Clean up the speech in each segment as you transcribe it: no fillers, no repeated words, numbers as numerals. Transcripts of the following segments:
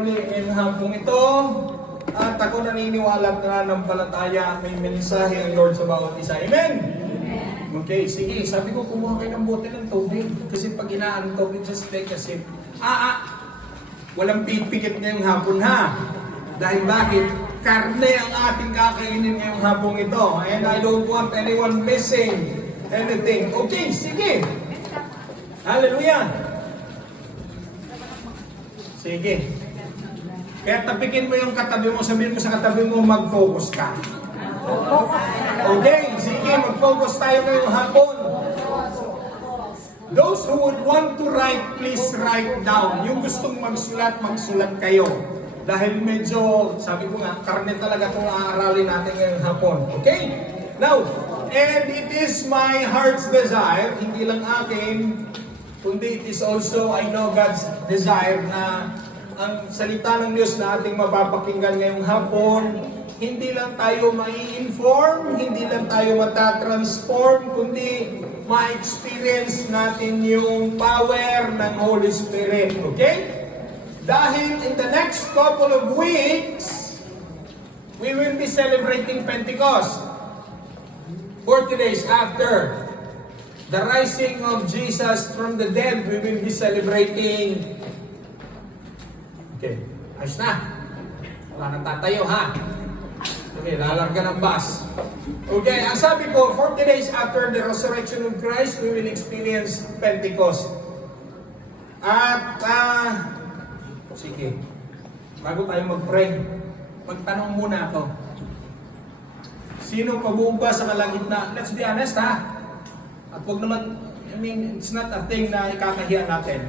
muli ngayong hapong ito. At ako naniniwala at nananampalataya may mensahe ang Lord sa bawat isa. Amen? Okay, sige. Sabi ko, kumuha kayo ng bote ng tubig. Kasi pag inaantok, just take a sip. Walang pipikit ngayong hapon ha. Dahil bakit? Karne ang ating kakainin ngayong hapong ito. And I don't want anyone missing anything. Okay, sige. Hallelujah. Sige. Kaya tapikin mo yung katabi mo, sabihin mo sa katabi mo, mag-focus ka. Okay, sige, mag-focus tayo ngayong hapon. Those who would want to write, please write down. Yung gustong magsulat, magsulat kayo. Dahil medyo, sabi ko nga, karne talaga itong aaralin natin ngayong hapon. Okay? Now, and it is my heart's desire, hindi lang akin, kundi it is also, I know God's desire na ang salita ng Diyos na ating mapapakinggan ngayong hapon, hindi lang tayo mai-inform, hindi lang tayo matatransform, kundi ma-experience natin yung power ng Holy Spirit. Okay? Dahil in the next couple of weeks, we will be celebrating Pentecost. 40 days after the rising of Jesus from the dead, we will be celebrating. Okay, ayos na. Wala nang tatayo ha. Okay, lalarga ng bus. Okay, ang sabi ko, 40 days after the resurrection of Christ, we will experience Pentecost. At, sige, bago tayo mag-pray, magtanong muna ako. Sino pabuba sa kalagitnaan? Let's be honest ha. At wag naman, I mean, it's not a thing na ikakahiya natin.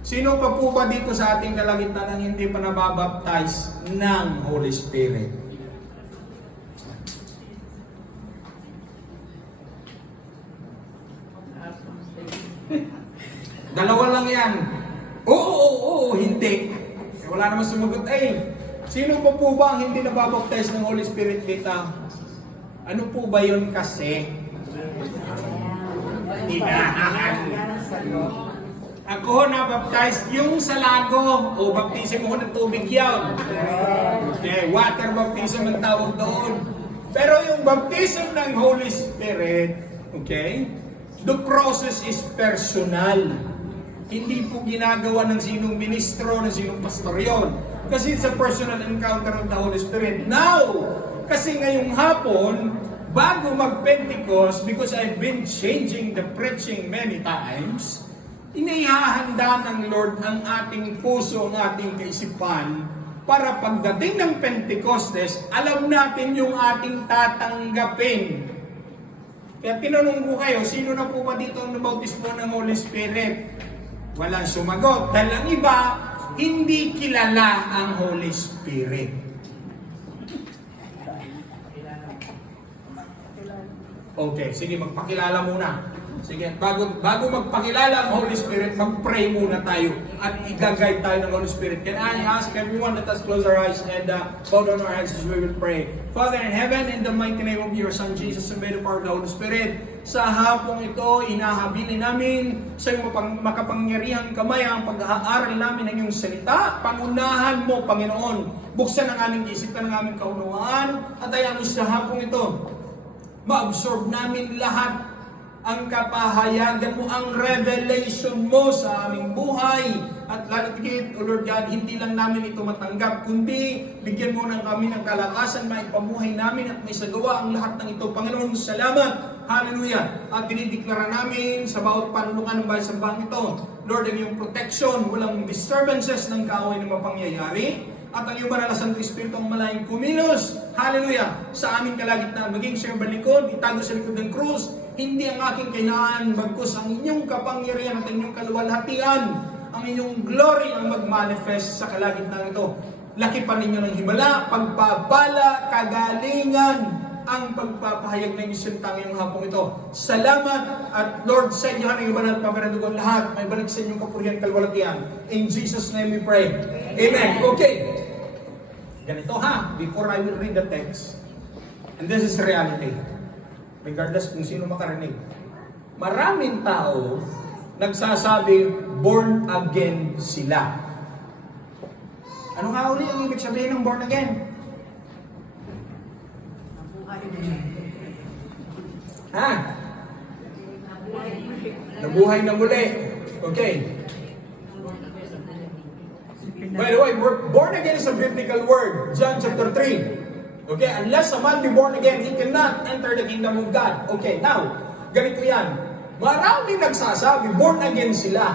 Sino pa po ba dito sa ating kalagitnaan ang hindi pa nababaptize ng Holy Spirit? Dalawa lang yan. Oo, hindi. Wala naman sumagot. Sino pa po ba ang hindi nababaptize ng Holy Spirit dito? Ano po ba yun kasi? Ako na-baptize yung sa lago. O baptism mo ng tubig yan. Okay, water baptism ang tawag doon. Pero yung baptism ng Holy Spirit, okay, the process is personal. Hindi po ginagawa ng sinong ministro, ng sinong pastor yun. Kasi it's a personal encounter of the Holy Spirit. Now, kasi ngayong hapon, bago mag-Pentecost, because I've been changing the preaching many times, inihahanda ng Lord ang ating puso, ang ating kaisipan, para pagdating ng Pentecostes, alam natin yung ating tatanggapin. Kaya tinanong ko kayo, sino na po ba dito ang nabautismo ng Holy Spirit? Walang sumagot. Dahil ang iba, hindi kilala ang Holy Spirit. Okay, sige, magpakilala muna. Sige, bago magpakilala ang Holy Spirit, mag-pray muna tayo at i-guide tayo ng Holy Spirit. Can I ask everyone, let us close our eyes and bow down our heads as we will pray. Father in heaven, in the mighty name of your Son Jesus, and by the power of the Holy Spirit, sa hapong ito, inahabili namin sa iyong makapangyarihang kamay ang pag-aaral namin ng iyong salita. Pangunahan mo, Panginoon. Buksan ang aming isipan, ang aming kaunawaan, at ayaw mo sa hapong ito, ma-absorb namin lahat ang kapahayagan mo, ang revelation mo sa aming buhay. At lalo tigit, O Lord God, hindi lang namin ito matanggap, kundi bigyan mo ng kami ng kalakasan, maipamuhay namin at may sagawa ang lahat ng ito. Panginoon, salamat. Hallelujah. At dinideklara namin sa bawat panunungan ng bahay sambahang ito, Lord, ang iyong protection, walang disturbances ng kaaway na mapangyayari. At ang iyong banal na Santo Espiritu ang malayang kumilos, hallelujah, sa aming kalagitnaan. Maging sa iyong balikod, itago sa likod ng krus, hindi ang aking kailangan, bagkus ang inyong kapangyarihan at inyong kaluwalhatian, ang inyong glory ang mag-manifest sa kalagitnaan ito. Laki pa ninyo ng himala, pagpapala, kagalingan, ang pagpapahayag ng isang tanging hapong ito. Salamat at Lord, sa inyo ang ibanat pamiradugon lahat, may balik sa inyong kapurihan, kaluwalhatian. In Jesus' name we pray. Amen. Okay. Ganito ha, before I will read the text, and this is reality, regardless kung sino makarinig. Maraming tao nagsasabi, born again sila. Ano nga uli ang ibig sabihin ng born again? Ha? Nabuhay na muli. Okay. By the way, born again is a biblical word. John chapter 3. Okay, unless a man be born again, he cannot enter the kingdom of God. Okay, now, ganito yan. Marami nagsasabi, born again sila.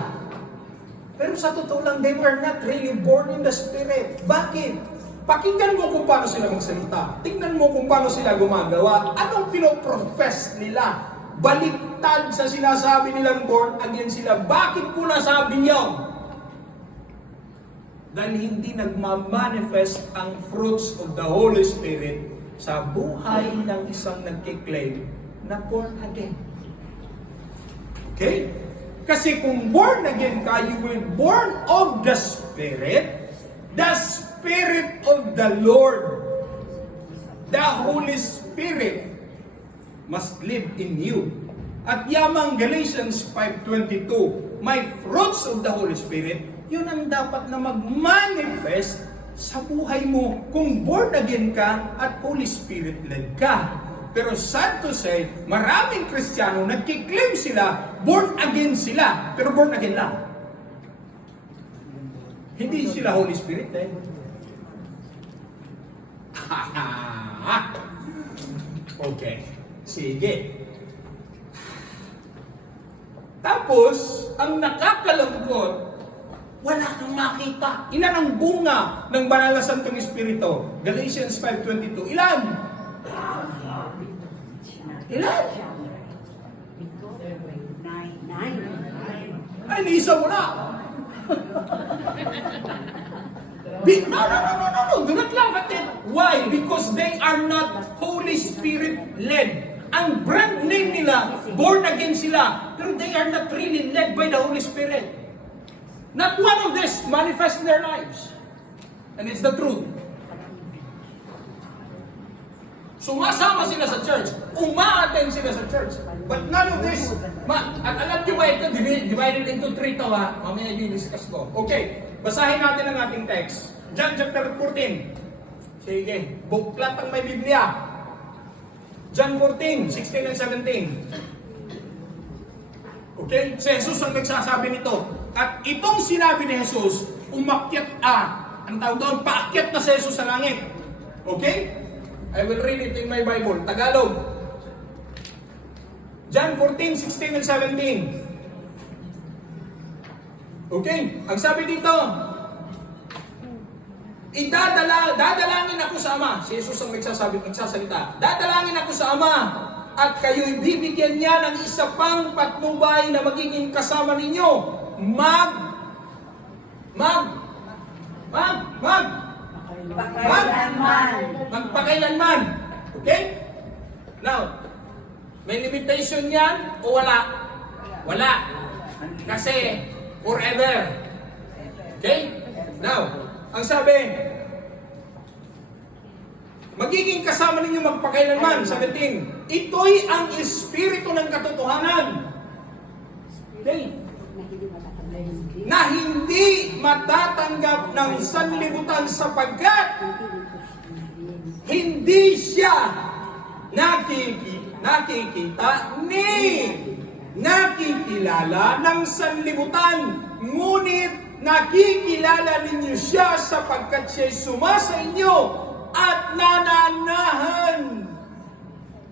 Pero sa totoo lang, they were not really born in the Spirit. Bakit? Pakinggan mo kung paano sila magsalita. Tingnan mo kung paano sila gumagawa. Anong pinoprofess nila? Baliktad sa sinasabi nilang born again sila. Bakit po nasabi niyo? Dahil hindi nagmamanifest ang fruits of the Holy Spirit sa buhay ng isang nagkiklaim na born again. Okay? Kasi kung born again ka, you will born of the Spirit of the Lord, the Holy Spirit must live in you. At yamang Galatians 5:22, my fruits of the Holy Spirit, yun ang dapat na mag-manifest sa buhay mo kung born again ka at Holy Spirit led ka. Pero sad to say, maraming Kristiyano nagkiklaim sila, born again sila, pero born again lang. Hindi sila Holy Spirit led. Okay, sige. Tapos, ang nakakalungkot, wala kang makita. Ilan ang bunga ng banal na Santong Espiritu? Galatians 5:22. Ilan? Ilan? Ay, niisa mo na. No. Do not laugh at it. Why? Because they are not Holy Spirit led. Ang brand name nila, born again sila, pero they are not really led by the Holy Spirit. Not one of this manifests in their lives. And it's the truth. Sumasama sila sa church. Uma-attend sila sa church. But none of this. At alam nyo ba ito, divided into 3 to ha? Mamaya i-discuss ko. Okay, basahin natin ang ating text. John chapter 14. Sige, buklat ang may Biblia. John 14, 16 and 17. Okay? Si Jesus ang nagsasabi nito. At itong sinabi ni Jesus, umakyat ang tawag doon, paakyat na si Jesus sa langit. Okay? I will read it in my Bible. Tagalog. John 14, 16 and 17. Okay? Ang sabi dito, dadalangin ako sa Ama. Si Jesus ang nagsasalita. Dadalangin ako sa Ama at kayo'y bibigyan niya ng isa pang patnubay na magiging kasama ninyo. Magpakailanman. Okay? Now, may limitation yan o wala? Wala. Kasi, forever. Okay? Now, ang sabi, magiging kasama ninyo magpakailanman. 17, ito'y ang espiritu ng katotohanan. Okay? Na hindi matatanggap ng sanlibutan sapagkat hindi siya nakikita ni nakikilala ng sanlibutan. Ngunit nakikilala ninyo siya sapagkat siya'y sumasa inyo at nananahan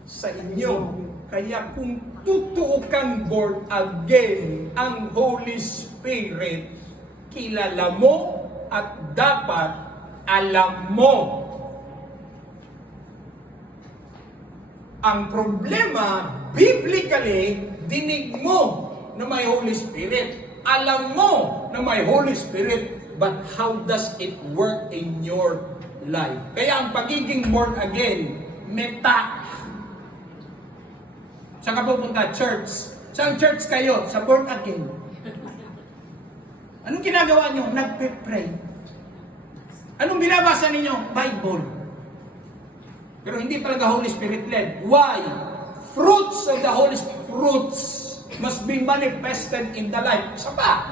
sa inyo. Kaya kung totoo kang born again, ang Holy Spirit, kilala mo at dapat alam mo. Ang problema, biblically, dinig mo na may Holy Spirit. Alam mo na may Holy Spirit, but how does it work in your life? Kaya ang pagiging born again, meta. Saan ka pupunta? Church. Saan church kayo? Sa born again. Anong ginagawa nyo? Nagpe-pray. Anong binabasa ninyo? Bible. Pero hindi talaga Holy Spirit led. Why? Fruits of the Holy Spirit. Fruits must be manifested in the life. Isa pa.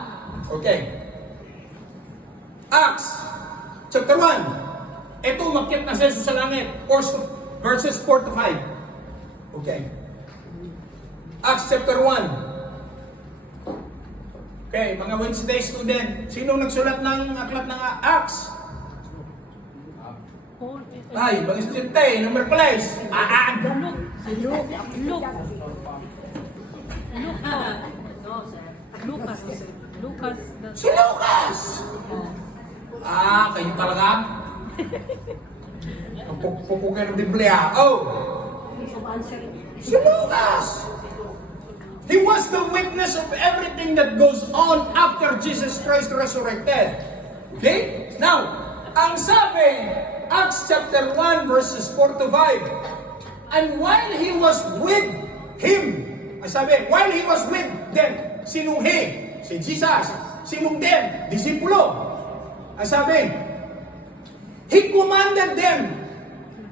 Okay. Acts chapter 1. Ito, umakyat na si Jesus sa langit. Verses 4 to 5. Okay. Acts chapter 1. Okay, mga Wednesday student, sinong nagsulat ng aklat ng Acts? Ay, mga estudyante, number place. Lucas. Si Lucas! Kayo talaga? Pupukin ng Biblia. Oh! Si Lucas! He was the witness of everything that goes on after Jesus Christ resurrected. Okay? Now, ang sabi, Acts chapter 1 verses 4 to 5. And while he was with him, ang sabi, while he was with them, sinong he? Si Jesus. Sinong them? Disipulo. Ang sabi, he commanded them.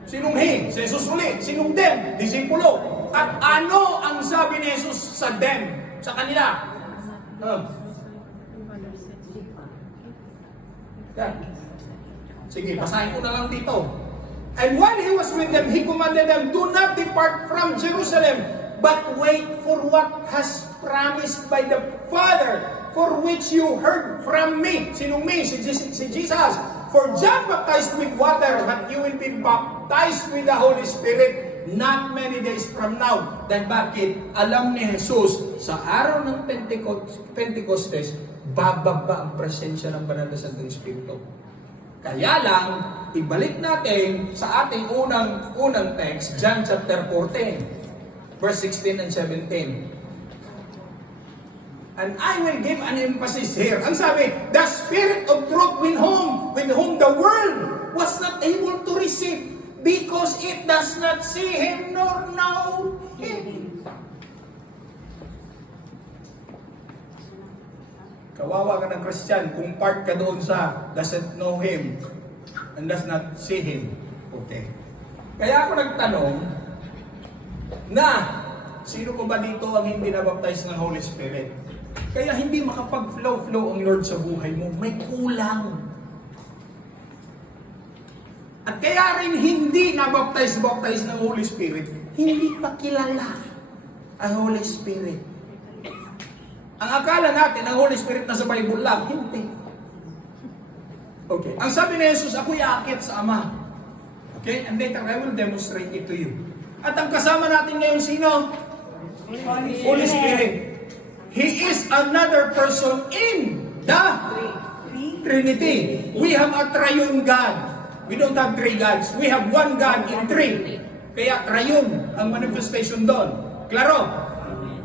Sinong he? Si Jesus ulit. Sinong them? Disipulo. At ano ang sabi ni Jesus sa them? Sa kanila? Sige, basahin ko na lang dito. And while he was with them, he commanded them, do not depart from Jerusalem, but wait for what has promised by the Father, for which you heard from me. Sinong me? Si Jesus. For John baptized with water, but you will be baptized with the Holy Spirit not many days from now. Then bakit? Alam ni Jesus, sa araw ng Pentecostes, bababa ang presensya ng Banal na Santong Espiritu. Kaya lang, ibalik natin sa ating unang text, John chapter 14, verse 16 and 17. And I will give an emphasis here. Ang sabi, the Spirit of truth with whom the world was not able to receive, because it does not see Him nor know Him. Kawawa ka ng Christian kung part ka doon sa doesn't know Him and does not see Him. Okay. Kaya ako nagtanong na sino pa ba dito ang hindi nabaptize ng Holy Spirit? Kaya hindi makapag-flow ang Lord sa buhay mo. May kulang. At kaya rin hindi nabaptize ng Holy Spirit, hindi pa kilala ang Holy Spirit. Ang akala natin, ang Holy Spirit nasa Bible lang, hindi. Okay. Ang sabi ni Jesus, ako'y aakyat sa Ama. Okay? And later, I will demonstrate it to you. At ang kasama natin ngayon, sino? Holy Spirit. He is another person in the Trinity. We have a triune God. We don't have three gods. We have one God in three. Kaya triune ang manifestation doon. Klaro?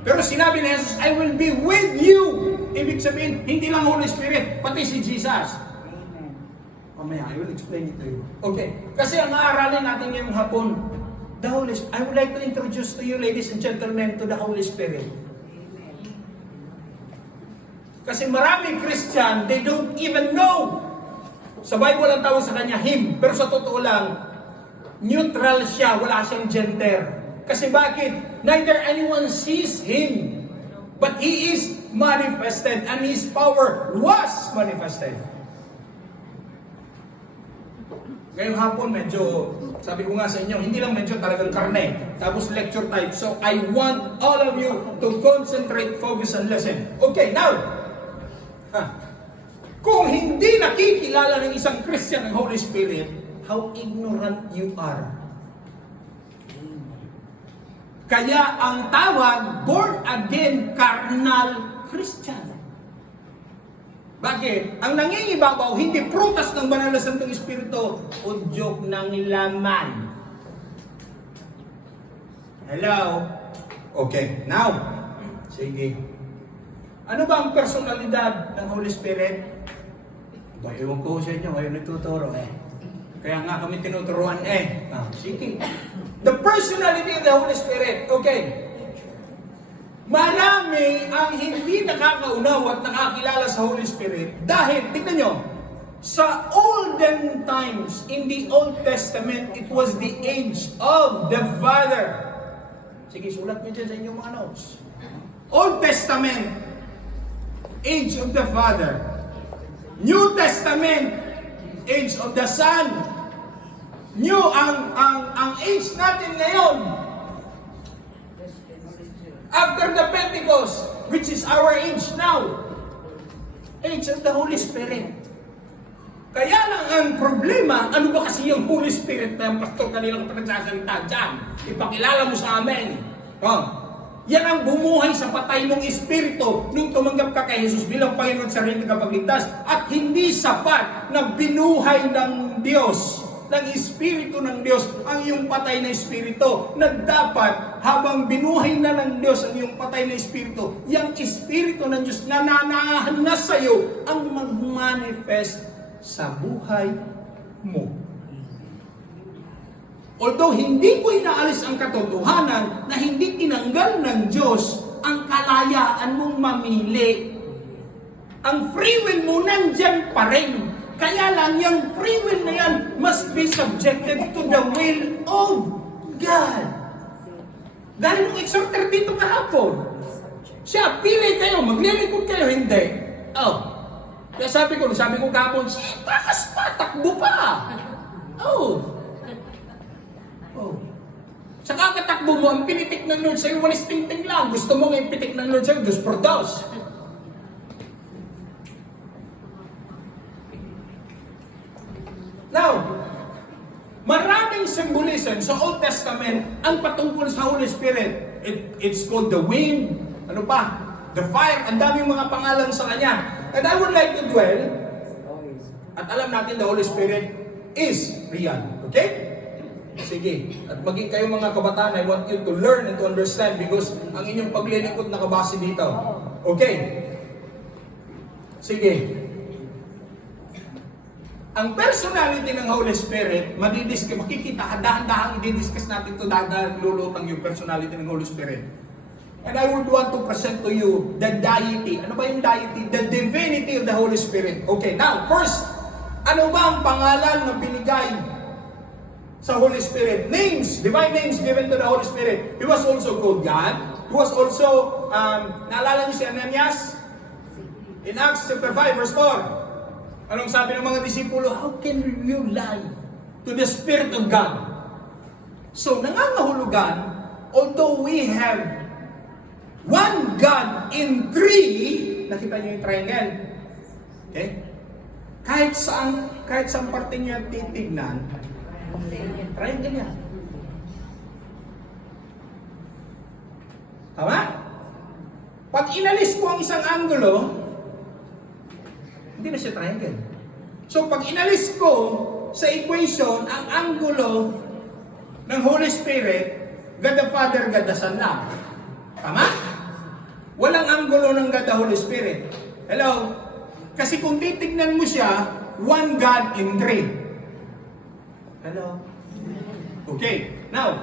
Pero sinabi ni Jesus, I will be with you. Ibig sabihin, hindi lang Holy Spirit, pati si Jesus. Mamaya, I will explain it to you. Okay. Kasi ang aaralin natin ngayong hapon, the Holy Spirit. I would like to introduce to you, ladies and gentlemen, to the Holy Spirit. Kasi maraming Christian, they don't even know. Sa Bible ang tawag sa kanya, Him. Pero sa totoo lang, neutral siya, wala siyang gender. Kasi bakit? Neither anyone sees Him. But He is manifested and His power was manifested. Ngayong hapon medyo, sabi ko nga sa inyo, hindi lang medyo talagang karne. Tapos lecture type. So I want all of you to concentrate, focus, and listen. Okay, now, kung hindi nakikilala ng isang Christian ng Holy Spirit, how ignorant you are. Kaya ang tawag, born again carnal Christian. Bakit? Ang nangingibabaw, hindi prutas ng Banal na Santong Espiritu, udyok ng laman. Hello? Okay, now, sige. Ano ba ang personalidad ng Holy Spirit? Ewan ko sa inyo, kayo nagtuturo Kaya nga kami tinuturuan sige. The personality of the Holy Spirit. Okay. Marami ang hindi nakakaunaw at nakakilala sa Holy Spirit dahil, tignan nyo, sa olden times, in the Old Testament, it was the age of the Father. Sige, sulat nyo dyan sa inyong mga notes. Old Testament, age of the Father. New Testament, age of the Son. New, ang age natin ngayon, after the Pentecost, which is our age now, age of the Holy Spirit. Kaya lang ang problema, ano ba kasi yung Holy Spirit na yung pastor kanilang pinagsasalita dyan? Ipakilala mo sa amin. Yan ang bumuhay sa patay mong espiritu nung tumanggap ka kay Jesus bilang Panginoon sa sarili kapagligtas at hindi sapat na binuhay ng Diyos, ng espiritu ng Diyos ang iyong patay na espiritu na dapat habang binuhay na ng Diyos ang iyong patay na espiritu, yung espiritu ng Diyos na nananahan na sa iyo ang mag-manifest sa buhay mo. Although hindi ko inaalis ang katotohanan na hindi tinanggal ng Diyos ang kalayaan mong mamili. Ang free will mo nandyan pa rin. Kaya lang yung free will na yan must be subjected to the will of God. Dahil nung exhorter dito kahapon, siya, pili kayo, maglilikod kayo, hindi. Kaya sabi ko kahapon, takas pa, takbo pa. Sa kakatakbo mo, ang pinitik ng Lord sa'yo, walis ting-ting lang. Gusto mo ngayon pitik ng Lord sa'yo, dos por dos. Now, maraming symbolism sa Old Testament ang patungkol sa Holy Spirit. It's called the wind, ano pa? The fire, ang daming mga pangalan sa Kanya. And I would like to dwell, at alam natin the Holy Spirit is real. Okay? Sige. At maging kayo mga kabataan, I want you to learn and to understand because ang inyong paglilingkod nakabase dito. Okay? Sige. Ang personality ng Holy Spirit, makikita, dahan-dahang i-discuss natin ito, dahan-dahang lulutang yung personality ng Holy Spirit. And I would want to present to you the deity. Ano ba yung deity? The divinity of the Holy Spirit. Okay, now, first, ano ba ang pangalan na binigay sa Holy Spirit? Names, divine names given to the Holy Spirit. He was also called God. He was also, naalala niyo si Ananias? In Acts chapter 5, verse 4. Anong sabi ng mga disipulo? How can you lie to the Spirit of God? So, nangangahulugan, although we have one God in three, nakita niyo yung triangle? Okay? Kahit saan parte niyo titignan, triangle yan. Tama? Pag inalis ko ang isang anggulo, hindi na siya triangle. So pag inalis ko sa equation ang anggulo ng Holy Spirit, God the Father, God the Son lang. Tama? Walang anggulo ng God the Holy Spirit. Hello? Kasi kung titignan mo siya, one God in three. Hello? Okay. Now,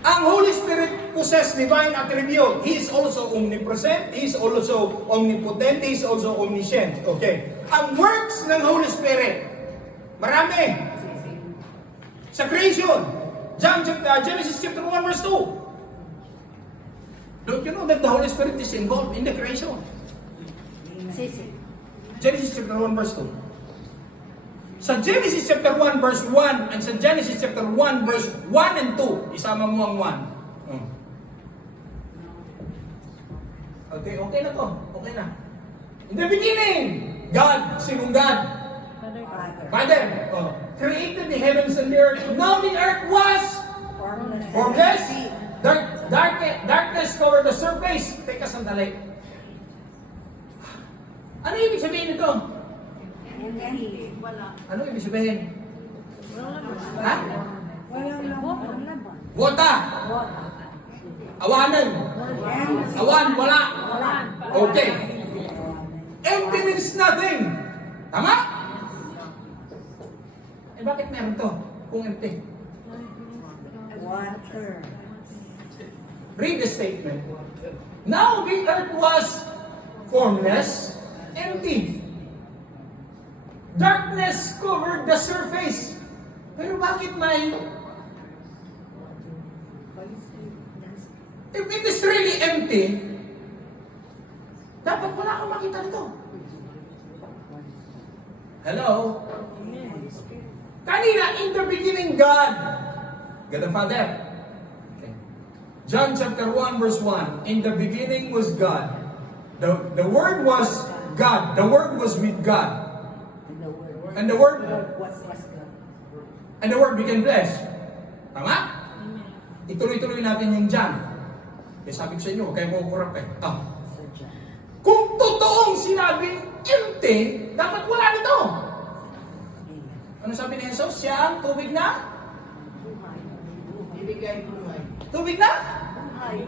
ang Holy Spirit possess divine attribute. He is also omnipresent. He is also omnipotent. He is also omniscient. Okay. Ang works ng Holy Spirit, marami. Sa creation, Genesis chapter 1 verse 2. Don't you know that the Holy Spirit is involved in the creation? Genesis chapter 1 verse 2. Sa Genesis chapter 1 verse 1 and sa Genesis chapter 1 verse 1 and 2, isama mo ang 1. Okay na to. Okay na. In the beginning, God, sinong God? Father. Created the heavens and the earth. Now the earth was formless. Darkness covered the surface. Teka sandali. Ano ibig sabihin nito? Ano ibig sabihin? Ha? Wota. Awanan. Awan, wala. Okay. Empty means nothing. Tama? Bakit meron to? Kung empty. Water. Read the statement. Now the earth was formless, empty. Darkness covered the surface. Pero bakit may... If it is really empty, dapat wala kang makita nito. Hello? Kanina, in the beginning, God. God the Father. Okay. John chapter 1 verse 1. In the beginning was God. The Word was God. The Word was with God. And the Word became flesh. Tama? Ituloy-tuloy natin yung John. Kaya sabi ko sa inyo, huwag kayo kukurap eh. Kung totoong sinabing empty, dapat wala nito. Ano sabi ni Jesus? Siya ang tubig na? Tubig na?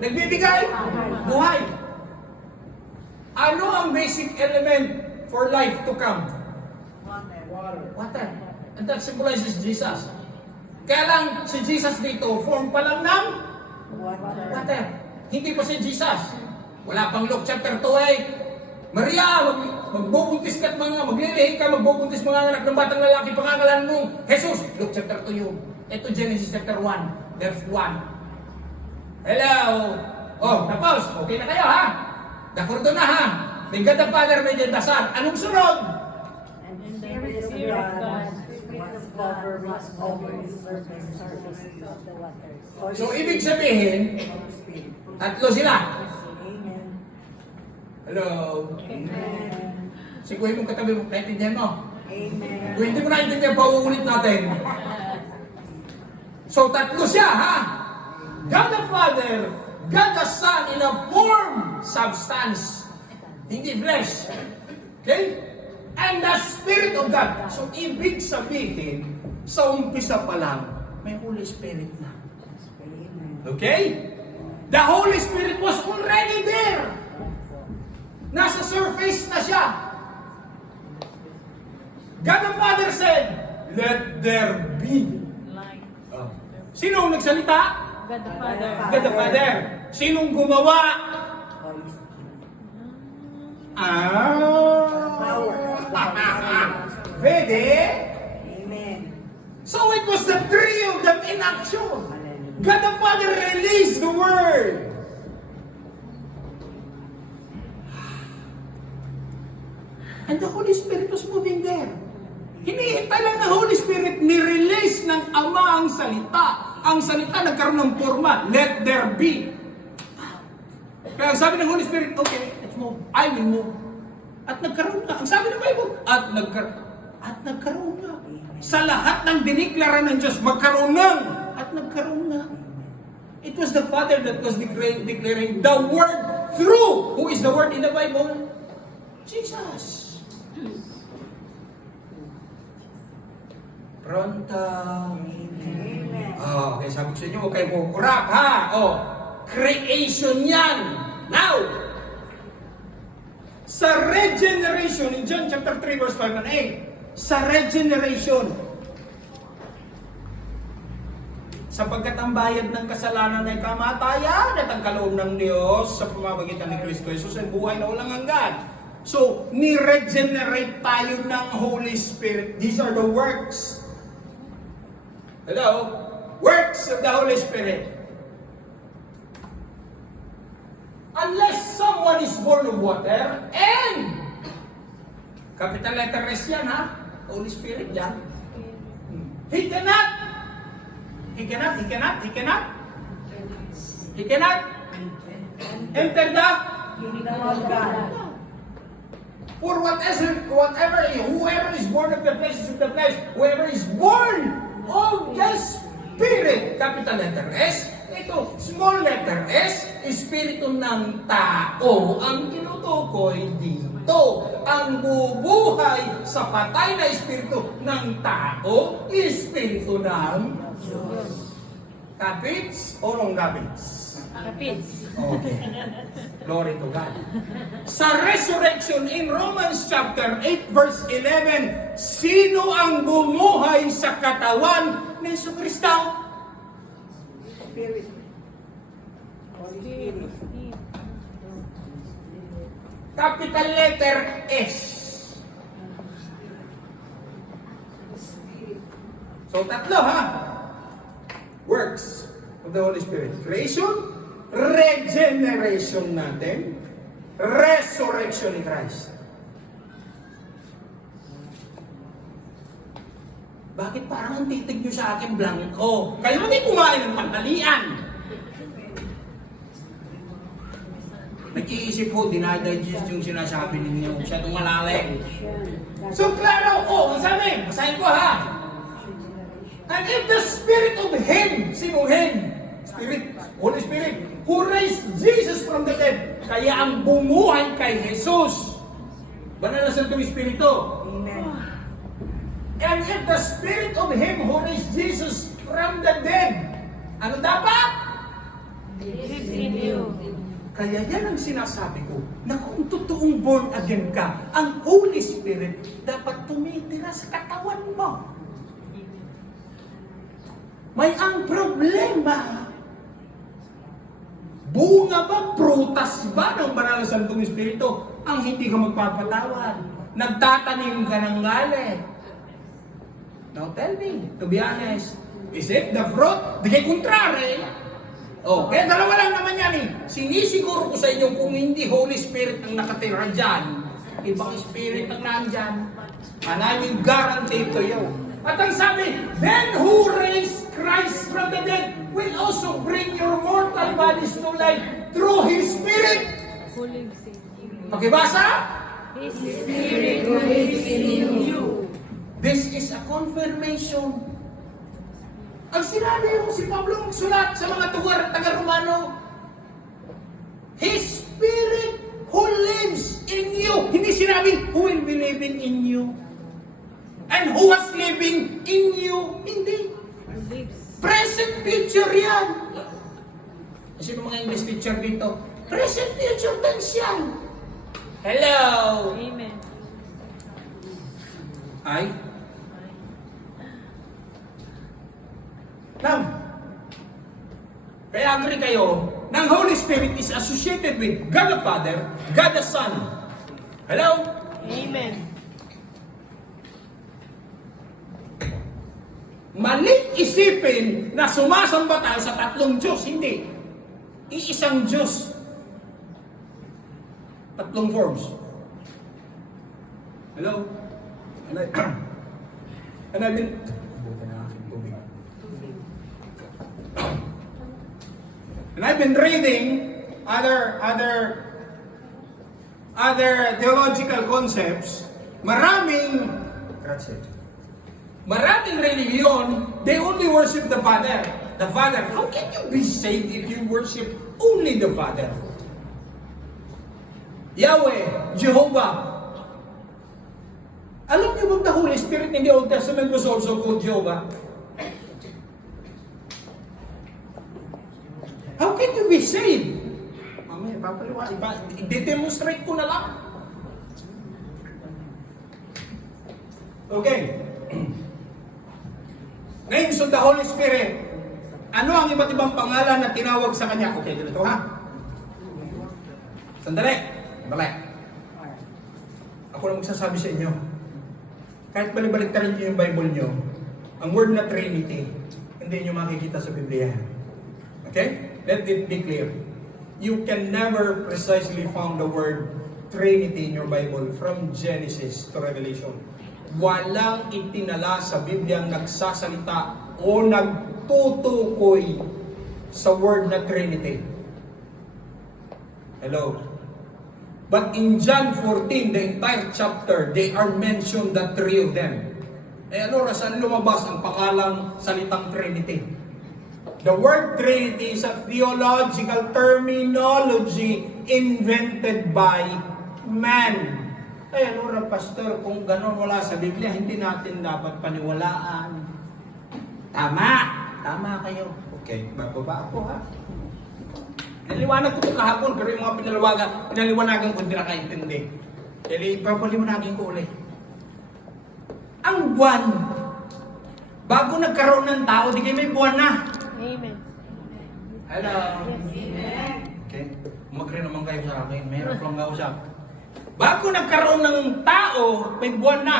Nagbibigay? Buhay. Ano ang basic element for life to come? Water. And that symbolizes Jesus. Kaya lang si Jesus dito, form pa lang ng water. Hindi pa si Jesus. Wala pang Luke chapter 2 Maria, magbubuntis ka at maglilihi ka, magbubuntis mga anak ng batang lalaki, pangangalan mo, Jesus. Luke chapter 2 yun. Ito Genesis chapter 1, verse 1. Hello? Oh, tapos. Okay na kayo ha? Dakurdo na ha? May God the Father, may God the Son. Anong sunod? So, ibig sabihin, tatlo sila. Hello? Siguhin mong katabi mo, naintindihan mo? Kung hindi mo naintindihan, pauulit natin. So, tatlo siya, ha? God the Father, God the Son in a form, substance, hindi flesh. Okay? And the Spirit of God. So, ibig sabihin, sa umpisa pa lang, may Holy Spirit na. Okay? The Holy Spirit was already there. Nasa surface na siya. God the Father said, let there be. Sino ang nagsalita? God the Father. God the Father. Sinong gumawa? Pwede? Amen. So it was the three of them in action. God the Father released the word. And the Holy Spirit was moving there. Hinihintay lang ng Holy Spirit, ni-release ng Ama ang salita. Ang salita nagkaroon ng forma, let there be. Kaya ang sabi ng Holy Spirit, okay, let's move. I will move. At nagkaroon na. Ang sabi ng Bible, at nagkaroon na. Sa lahat ng diniklara ng Diyos, magkaroon na. At nagkaroon na. It was the Father that was declaring the Word through. Who is the Word in the Bible? Jesus. Pronto. Amen. Okay, sabi ko sa inyo, huwag kayo kukurap, ha? Creation yan. Now, sa regeneration, in John chapter 3, verse 5 and 8, sa regeneration, sapagkat ang bayad ng kasalanan ay kamatayan at ang kaloob ng Diyos sa pamamagitan ni Kristo Jesus ay buhay na walang hanggan. So, ni-regenerate tayo ng Holy Spirit. These are the works. Hello? Works of the Holy Spirit. Unless someone is born of water and capital letter S yan, ha? Holy Spirit yan. He cannot enter the Kingdom of God. For whoever is born of the flesh is of the flesh. Whoever is born of the Spirit, capital letter S. Ito, small letter S, espiritu ng tao. Ang tinutukoy dito, ang bubuhay sa patay na espiritu ng tao, espiritu ng Diyos. Kapits o nung kapits? Kapits. Okay. Glory to God. Sa resurrection in Romans chapter 8 verse 11, sino ang bumuhay sa katawan ni Jesucristo? Spirit. Holy Spirit. Capital letter S. So tatlo ha. Works of the Holy Spirit. Creation, regeneration natin, resurrection in Christ. Bakit parang ang titig nyo sa akin blanco? Kayo ba di kumain ng panalian? Nag-iisip ko, dinadigest yung sinasabi ninyo. Siya itong malalim. So, klaro, ang sabi, basahin ko ha. And if the Spirit of Him, sinong Him? Spirit, Holy Spirit, who raised Jesus from the dead, kaya ang bumuhay kay Jesus. Banal na Santong Espiritu. Amen. And if the Spirit of Him who raised Jesus from the dead, ano dapat? Lives in you. Kaya yan ang sinasabi ko, na kung totoong born again ka, ang Holy Spirit dapat tumitira sa katawan mo. May ang problema. Bunga ba, prutas ba ng banal na Santong Espiritu ang hindi ka magpapatawad? Nagtatanim ka ng galit. Now tell me, to be honest, is it the fruit? Di kay kontrary. Kaya dalawa lang naman yan eh. Sinisiguro ko sa inyo kung hindi Holy Spirit ang nakatira dyan, ibang Spirit ang nandyan. And I will guarantee to you. At ang sabi, then who raised Christ from the dead will also bring your mortal bodies to life through His Spirit. Who lives in you. Pakibasa? His Spirit who lives in you. This is a confirmation. Ang sinabi mo si Pablo magsulat sa mga taga-Romano, His Spirit who lives in you. Hindi sinabing who will be living in you. And who was living in you. Hindi. Who lives. Present future yan. Sino mga English teacher dito? Present future tense yan. Hello. Amen. Ay. Now, kaya agree kayo, ng Holy Spirit is associated with God the Father, God the Son. Hello? Amen. Maling isipin na sumasamba tayo sa tatlong Diyos. Hindi. Iisang Diyos. Tatlong forms. Hello? And I've been... And I've been reading other theological concepts. Maraming religion, they only worship the Father. The Father. How can you be saved if you worship only the Father? Yahweh, Jehovah. Alam niyo bang the Holy Spirit in the Old Testament was also called Jehovah? How can you be saved? Mamaya, papaliwanag. I-demonstrate ko na lang. Okay. Names of the Holy Spirit. Ano ang iba't ibang pangalan na tinawag sa Kanya? Okay, ganito ha. Sandali. Ako na magsasabi sa inyo. Kahit balibalik-tarin nyo yung Bible nyo, ang word na Trinity, hindi nyo makikita sa Biblia. Okay? Let it be clear. You can never precisely find the word Trinity in your Bible from Genesis to Revelation. Walang itinala sa Biblia ang nagsasalita o nagtutukoy sa word na Trinity. Hello? But in John 14, the entire chapter, they are mentioned, the three of them. Ano, saan lumabas ang pangalang salitang Trinity? The word Trinity is a theological terminology invented by man. Ano na, Pastor, kung gano'n wala sa Biblia, hindi natin dapat paniwalaan. Tama kayo. Okay, bababa ako ha. Naliwanag ko ito kahapon, pero yung mga pinaliwanagan ko, hindi nakaintindi. Kaya ipapaliwanagin ko ulit. Ang buwan, bago nagkaroon ng tao, di kayo may buwan na. Amen. Hello. Amen. Okay, umagri naman kayo sa akin. Mayroon lang kausap. Bago nagkaroon ng tao, may buwan na.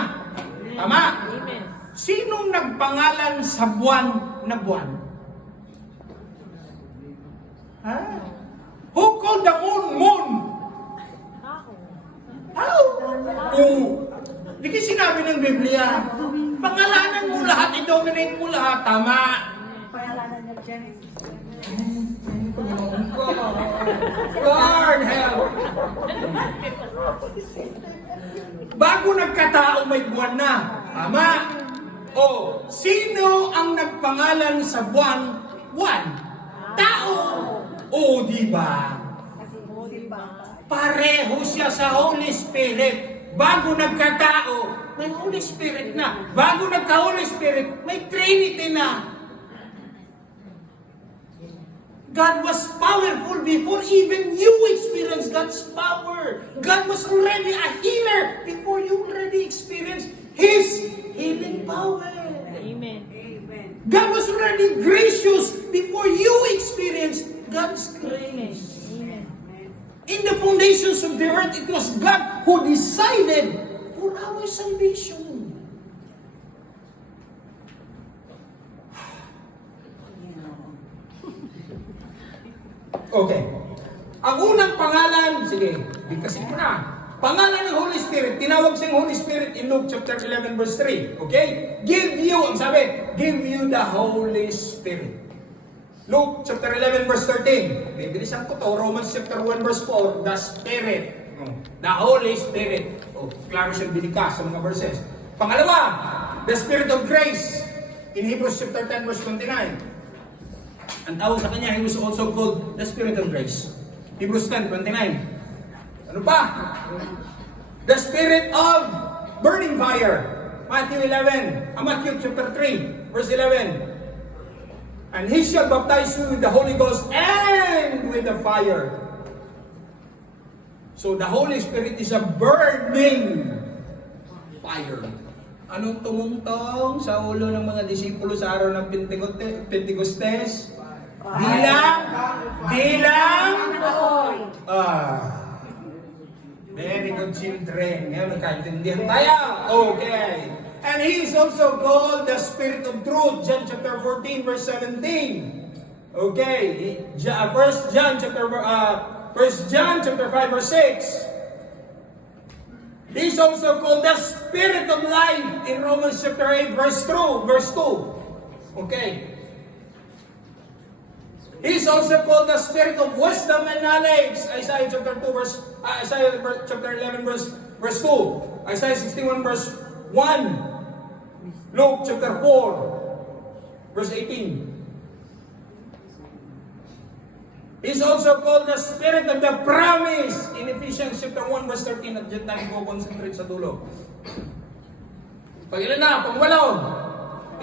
Tama? Amen. Sinong nagpangalan sa buwan na buwan? Ha? Who called the moon? Ako. How? Di kayo sinabi ng Biblia, pangalanan mo lahat, i-dominate mo lahat. Tama. Pangalanan niya Genesis. Lord, help. Bago nagkatao, may buwan na. Tama. O, sino ang nagpangalan sa buwan? Buwan. Tao. O, di ba? Pareho siya sa Holy Spirit. Bago nagkatao, may Holy Spirit na. Bago nagka-Holy Spirit, may Trinity na. God was powerful before even you experienced God's power. God was already a healer before you already experienced His healing power. Amen. Amen. God was already gracious before you experienced God's grace. Amen. In the foundations of the earth, it was God who decided for our salvation. Okay. Ang unang pangalan, sige, bigkasin ko na. Pangalan ng Holy Spirit, tinawag siyang Holy Spirit in Luke chapter 11 verse 3. Okay? Give you, ang sabi, give you the Holy Spirit. Luke chapter 11 verse 13. Bibilisan ko to. Romans chapter 1 verse 4. The Spirit. The Holy Spirit. Oh, klaro siyang binikas sa mga verses. Pangalawa, the Spirit of Grace. In Hebrews chapter 10 verse 29. Ang tawag sa kanya, he was also called the Spirit of Grace. Hebrews 10:29. Ano pa? The Spirit of burning fire. Matthew chapter 3, verse 11. And he shall baptize you with the Holy Ghost and with the fire. So the Holy Spirit is a burning fire. Anong tumungtong sa ulo ng mga disipulo sa araw ng Pentecostes? Bilang very good children. Ngayon, nagkaintindihan tayo. Okay. And He is also called the Spirit of Truth. John chapter 14, verse 17. Okay. First John chapter 5, verse 6. He is also called the Spirit of Life in Romans chapter 8, verse 2. Okay. He is also called the Spirit of wisdom and knowledge. Isaiah chapter 11 verse 2. Isaiah 61 verse 1. Luke chapter 4 verse 18. He is also called the Spirit of the promise in Ephesians chapter 1 verse 13. At dyan tayo concentrate sa dulo. Pag ilan na, pangwalaw.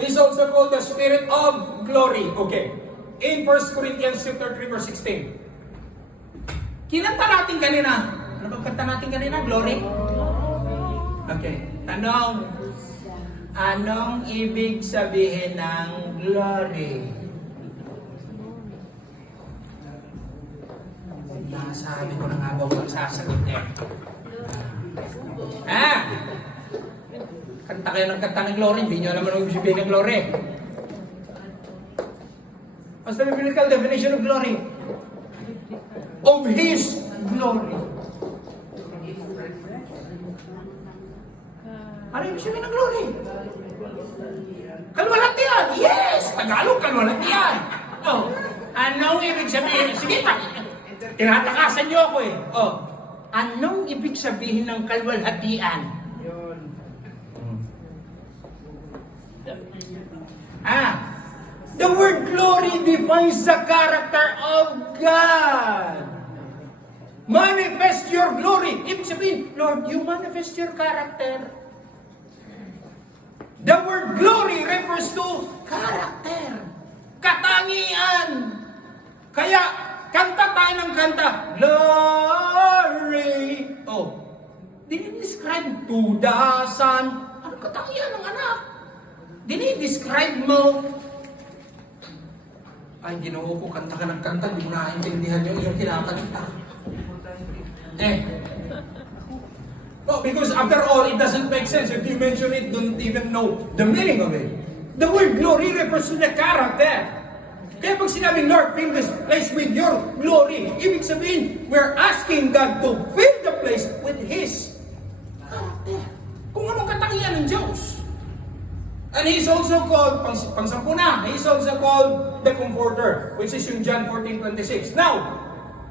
He is also called the Spirit of glory. Okay. In 1 Corinthians chapter 3 verse 16. Kinanta natin kanina. Ano bang kanta natin kanina? Glory? Okay. Tanong. Anong ibig sabihin ng glory? Nasabi ko na nga ba kung sasagot eh. Kanta kayo ng kanta ng glory. Hindi nyo naman ang ibig sabihin ng glory. What's the biblical definition of glory? Of His glory. Ano yung sabihin ng glory? Kalwalatian! Yes! Tagalog, kalwalatian! Oh, anong ibig sabihin? Sige, tinatakasan niyo ako eh. Oh, anong ibig sabihin ng kalwalhatian? The word glory defines the character of God. Manifest your glory. Ibig sabihin, Lord, you manifest your character. The word glory refers to character. Katangian. Kaya, kanta tayo ng kanta. Glory. Oh, dinidescribe to the Son. Anong katangian ng anak? Dinidescribe mo. Ay, Ginoo ko, kanta ka ng kanta, hindi mo naiintindihan yung iyong kinakanta. No, because after all, it doesn't make sense. If you mention it, don't even know the meaning of it. The word glory refers to the character. Kaya pag sinabing, Lord, fill this place with your glory, ibig sabihin, we're asking God to fill the place with His character. Kung anong katangian ng Diyos. And He's also called, pang-sampu na, He's also called the Comforter, which is yung John 14:26. Now,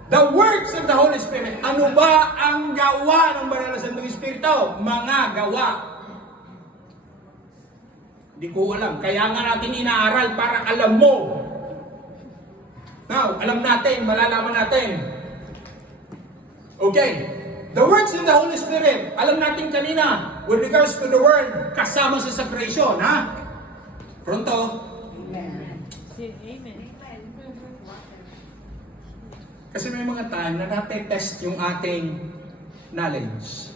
the works of the Holy Spirit, ano ba ang gawa ng Banal na Santong Espiritu? Mga gawa. Hindi ko alam. Kaya nga natin inaaral para alam mo. Now, alam natin, malalaman natin. Okay. The works of the Holy Spirit, alam natin kanina, with regards to the word, kasama sa creation, ha? Pronto? Amen. Kasi may mga time na natetest yung ating knowledge.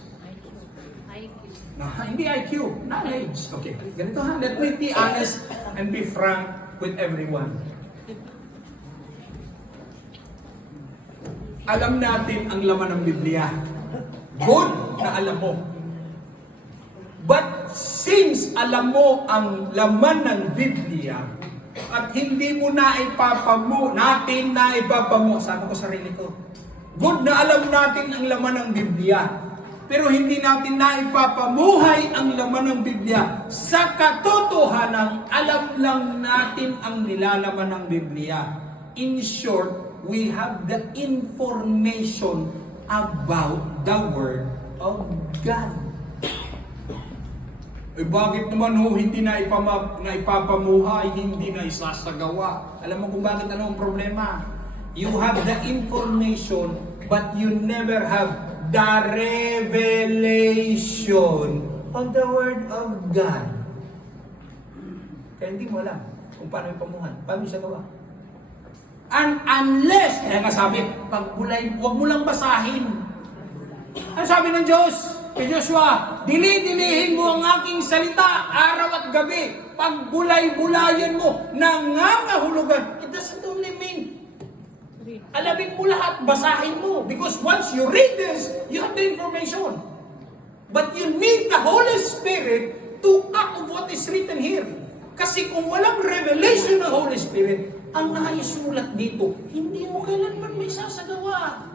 Hindi IQ, knowledge. Okay, ganito ha. Let me be honest and be frank with everyone. Alam natin ang laman ng Biblia. Good na alam mo. But since alam mo ang laman ng Biblia, at hindi mo na ipapamo, sabi ko sarili ko. Good na alam natin ang laman ng Biblia, pero hindi natin na ipapamuhay ang laman ng Biblia. Sa katotohanan, alam lang natin ang nilalaman ng Biblia. In short, we have the information about the Word of God. Eh bakit naman hindi na ipapamuhay, hindi na isasagawa? Alam mo kung bakit, ano ang problema? You have the information, but you never have the revelation of the Word of God. Kaya hindi mo alam kung paano ipamuhay, paano isagawa. And unless, kaya nga sabi, huwag mo lang basahin. Ano sabi ng Diyos? Kay Joshua, dili-dilihin mo ang aking salita araw at gabi. Pagbulay-bulayan mo, nangangahulugan. It doesn't only mean alamin mo lahat, basahin mo. Because once you read this, you have the information. But you need the Holy Spirit to act of what is written here. Kasi kung walang revelation ng Holy Spirit, ang nakasulat dito, hindi mo kailanman may sasagawa.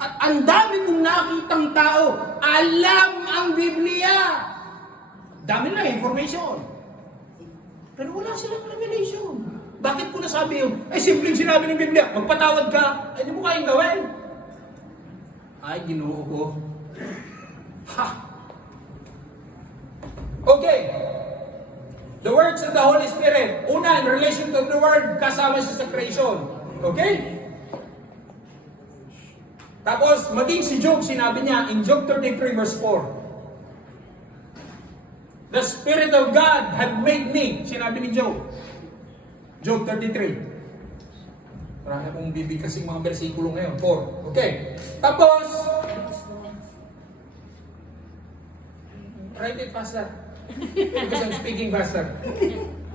At ang dami kong nakitang tao, alam ang Biblia. Dami na information. Pero wala silang revelation. Bakit ko nasabi yun? Simpleng sinabi ng Biblia, magpatawad ka, hindi mo kayang gawin. Ay, Ginoo ko. Ha! Okay. The works of the Holy Spirit. Una, in relation to the Word, kasama siya sa creation. Okay? Tapos, maging si Job, sinabi niya in Job 33 verse 4. The Spirit of God had made me, sinabi ni Job. Job 33. Marami akong bibig kasing mga bersikulo ngayon. 4. Okay. Tapos, write it faster. Because I'm speaking faster.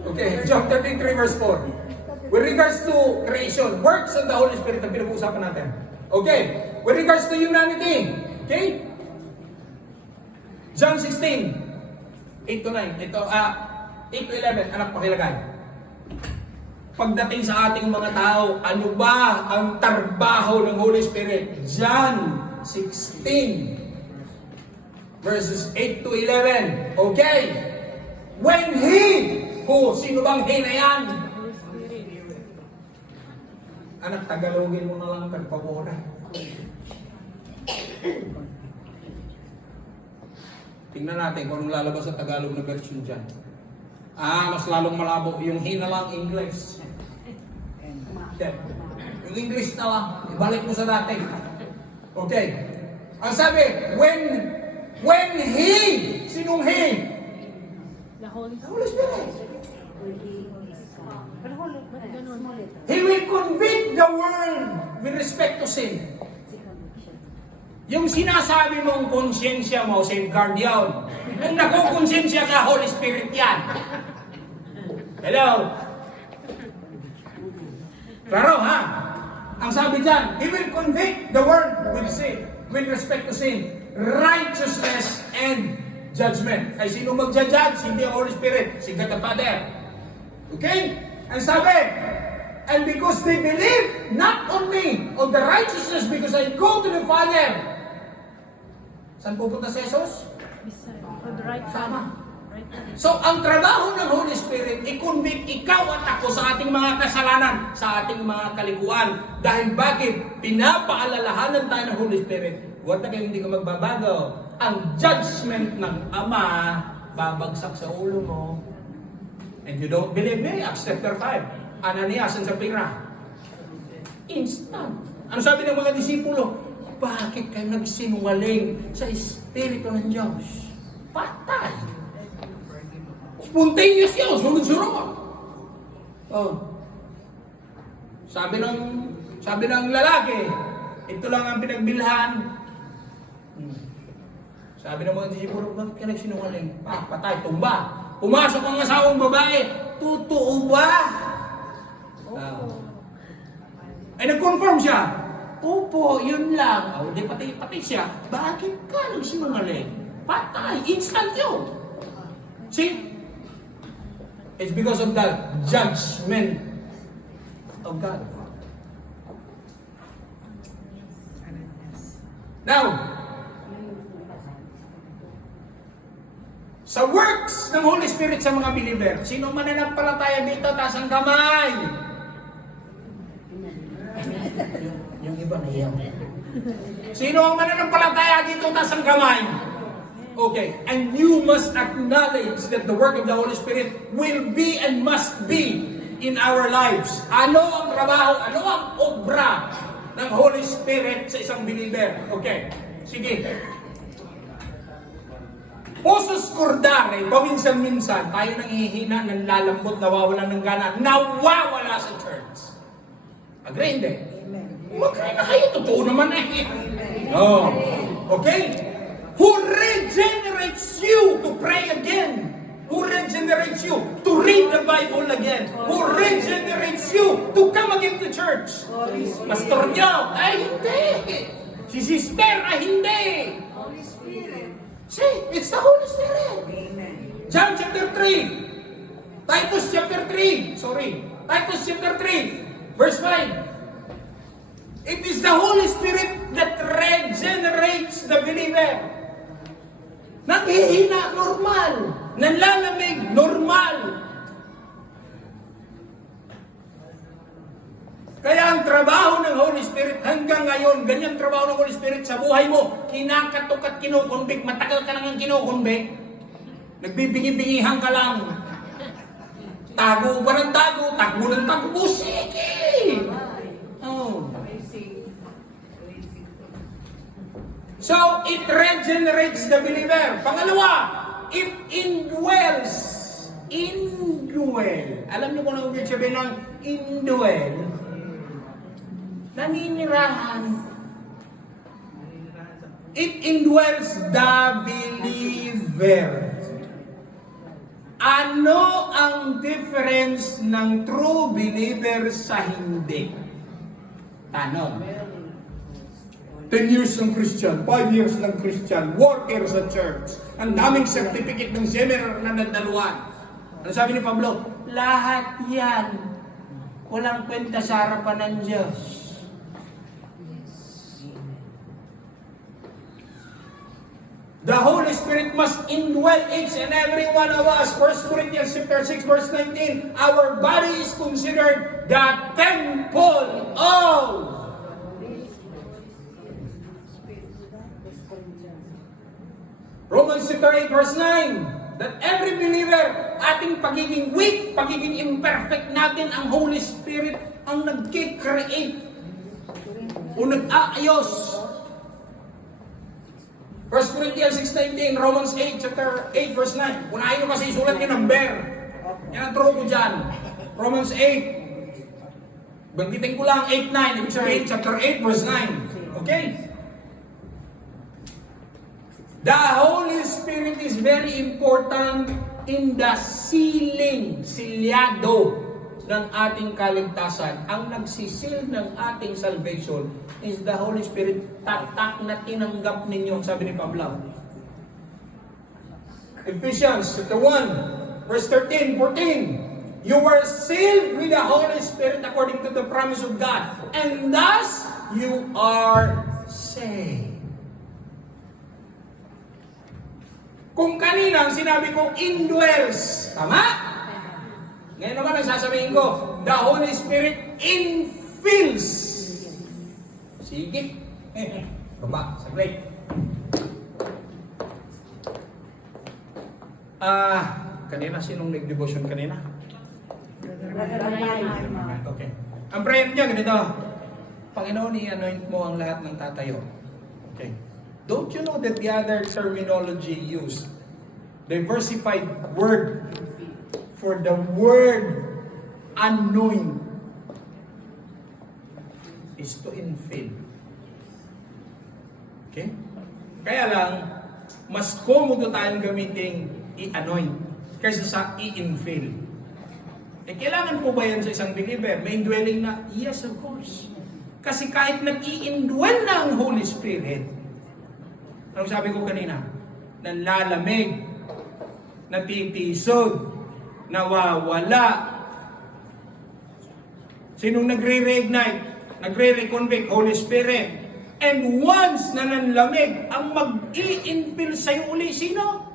Okay, Job 33 verse 4. With regards to creation, works of the Holy Spirit ang pinag-uusapan natin. Okay, with regards to humanity, okay? John 16, 8 to 9. Ito, 8 to 11, anak pakilagay. Pagdating sa ating mga tao, ano ba ang trabaho ng Holy Spirit? John 16. Verses 8 to 11. Okay. When He, sino bang He na yan? Anak, Tagalogin mo na lang pagpapura. Tingnan natin kung anong lalabas sa Tagalog na version dyan. Mas lalong malabo. Yung He na lang English. Okay. Yung English na lang. Ibalik mo sa dati. Okay. Ang sabi, when He, sinong He? The Holy Holy Spirit. Pero huli, small letter. He will convict the world with respect to sin. Yung sinasabi mong konsyensya mo, safeguard yun. Kung nakukonsensya ka, Holy Spirit yan. Hello? Klaro, ha? Ang sabi dyan, He will convict the world with sin, with respect to sin, righteousness, and judgment. Ay sino magja-judge? Hindi ang Holy Spirit, si God the Father. Okay? Ang sabi, and because they believe not on me, on the righteousness, because I go to the Father. Saan pupunta si Jesus? For the right Sama. So, ang trabaho ng Holy Spirit, i-convict ikaw at ako sa ating mga kasalanan, sa ating mga kalikuan. Dahil bakit? Pinapaalalahanan tayo ng Holy Spirit. Huwag na kayo hindi ka magbabago. Ang judgment ng Ama, babagsak sa ulo mo. And you don't believe me? Acts chapter 5. Ananias and Sapphira. Instant. Ano sabi ng mga disipulo? Bakit kayo nagsinungaling sa Espiritu ng Diyos? Patay. Spontaneous yun, sunod-sunod. Oh. Sabi ng lalaki, ito lang ang pinagbilhan. Sabi ng mga disipulo, bakit ka nagsinungaling? Patay, tumba. Pumasok ang asawang babae, totoo ba? Ay nag-confirm siya. Opo, yun lang. O, di patay siya. Bakit ka nagsinungaling? Patay, instant yun. See? It's because of the judgment of God. Now, sa works ng Holy Spirit sa mga believer, sino mananampalataya dito, taas ang kamay? Yung iba na iyaw. Sino ang mananampalataya dito, taas ang kamay? Okay, and you must acknowledge that the work of the Holy Spirit will be and must be in our lives. Ano ang trabaho, ano ang obra ng Holy Spirit sa isang believer? Okay, sige. Posos cordare, paminsan-minsan, tayo nanghihina, nanlalambot, nawawalan ng gana, nawawala sa church. Agree, hindi? Mag-agree na kayo, totoo naman eh. Oh, okay? Who regenerates you to pray again? Who regenerates you to read the Bible again? Who regenerates you to come again to church? Pastor nyo, ay hindi. Si sister, ay hindi. Holy Spirit. See, it's the Holy Spirit. Amen. John chapter 3. Titus chapter 3. Titus chapter 3. Verse 5. It is the Holy Spirit that regenerates the believer. Naghihina, normal. Nanlalamig, normal. Kaya ang trabaho ng Holy Spirit hanggang ngayon, ganyang trabaho ng Holy Spirit sa buhay mo, kinakatok at kinukonvict, matagal ka nang kinukonvict, nagbibingi-bingihan ka lang. Tago ba ng tago, takbo ng takbo, sige! Oh. So, it regenerates the believer. Pangalawa, it indwells. Indwell. Alam niyo kung ano ibig sabihin ng indwell? Naninirahan. It indwells the believer. Ano ang difference ng true believer sa hindi? Tanong. 10 years ng Christian, 5 years ng Christian, worker sa church. Ang daming certificate ng seminar na nagdaluan. Ano sabi ni Pablo? Lahat yan. Walang kwenta sa harapan ng Diyos. The Holy Spirit must indwell each and every one of us. 1 Corinthians chapter 6 verse 19. Our body is considered the temple of Romans chapter 8 verse 9, that every believer, ating pagiging weak, pagiging imperfect natin, ang Holy Spirit ang nag-create o nag-aayos. 1 Corinthians 6:19, Romans 8 chapter 8 verse 9. Unahin nyo kasi isulat yung number. Yan ang true ko dyan. Romans 8. Banggitin ko lang 8:9, ibig sabihin chapter 8 verse 9. Okay? The Holy Spirit is very important in the sealing, silyado ng ating kaligtasan. Ang nagsisil ng ating salvation is the Holy Spirit. Tatak na tinanggap ninyo, sabi ni Pablo. Ephesians chapter 1, verse 13, 14. You were sealed with the Holy Spirit according to the promise of God. And thus, you are saved. Kung kanina ang sinabi ko, indwells. Tama? Ngayon naman ang sasabihin ko, the Holy Spirit infills. Sige. Baba, saglit. Kanina, sinong nag-devotion kanina? Okay. Ang prayer niya, ganito. Panginoon, i-anoint mo ang lahat ng tatayo. Okay. Don't you know that the other terminology used, diversified word for the word anoint is to infill. Okay? Kaya lang, mas komodo tayong gamitin i-anoint kaysa sa i-infill. Kailangan po ba yan sa isang believer? May indwelling na? Yes, of course. Kasi kahit nag-i-indwell na ang Holy Spirit, anong sabi ko kanina? Nanlalamig, natitisod, nawawala. Sinong nagre-reignite? Nagre-reconvict? Holy Spirit. And once na nanlamig, ang mag-i-infill sa'yo uli, sino?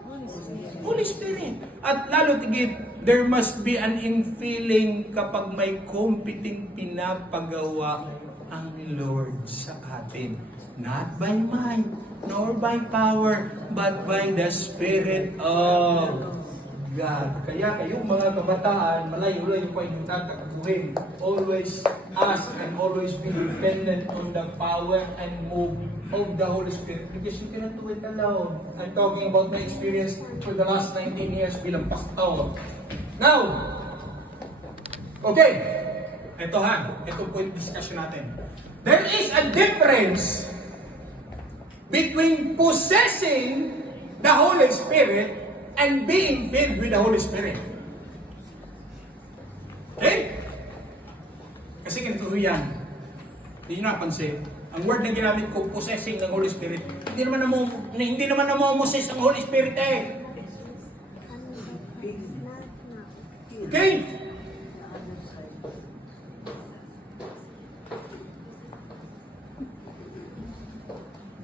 Holy Spirit. At lalo tigit, there must be an infilling kapag may competing pinapagawa ang Lord sa atin. Not by might, nor by power, but by the Spirit of God. Kaya kayong mga kabataan, malayo-layo pa inyong tatakbuhin. Always ask and always be dependent on the power and move of the Holy Spirit because you cannot do it alone. I'm talking about my experience for the last 19 years bilang pastor. Now, okay, ito po yung discussion natin. There is a difference between possessing the Holy Spirit and being filled with the Holy Spirit. Okay? Kasi ganito yan. Hindi nyo napansin. Ang word na ginamit ko, possessing ng Holy Spirit, hindi naman namomoses ang Holy Spirit eh. Okay?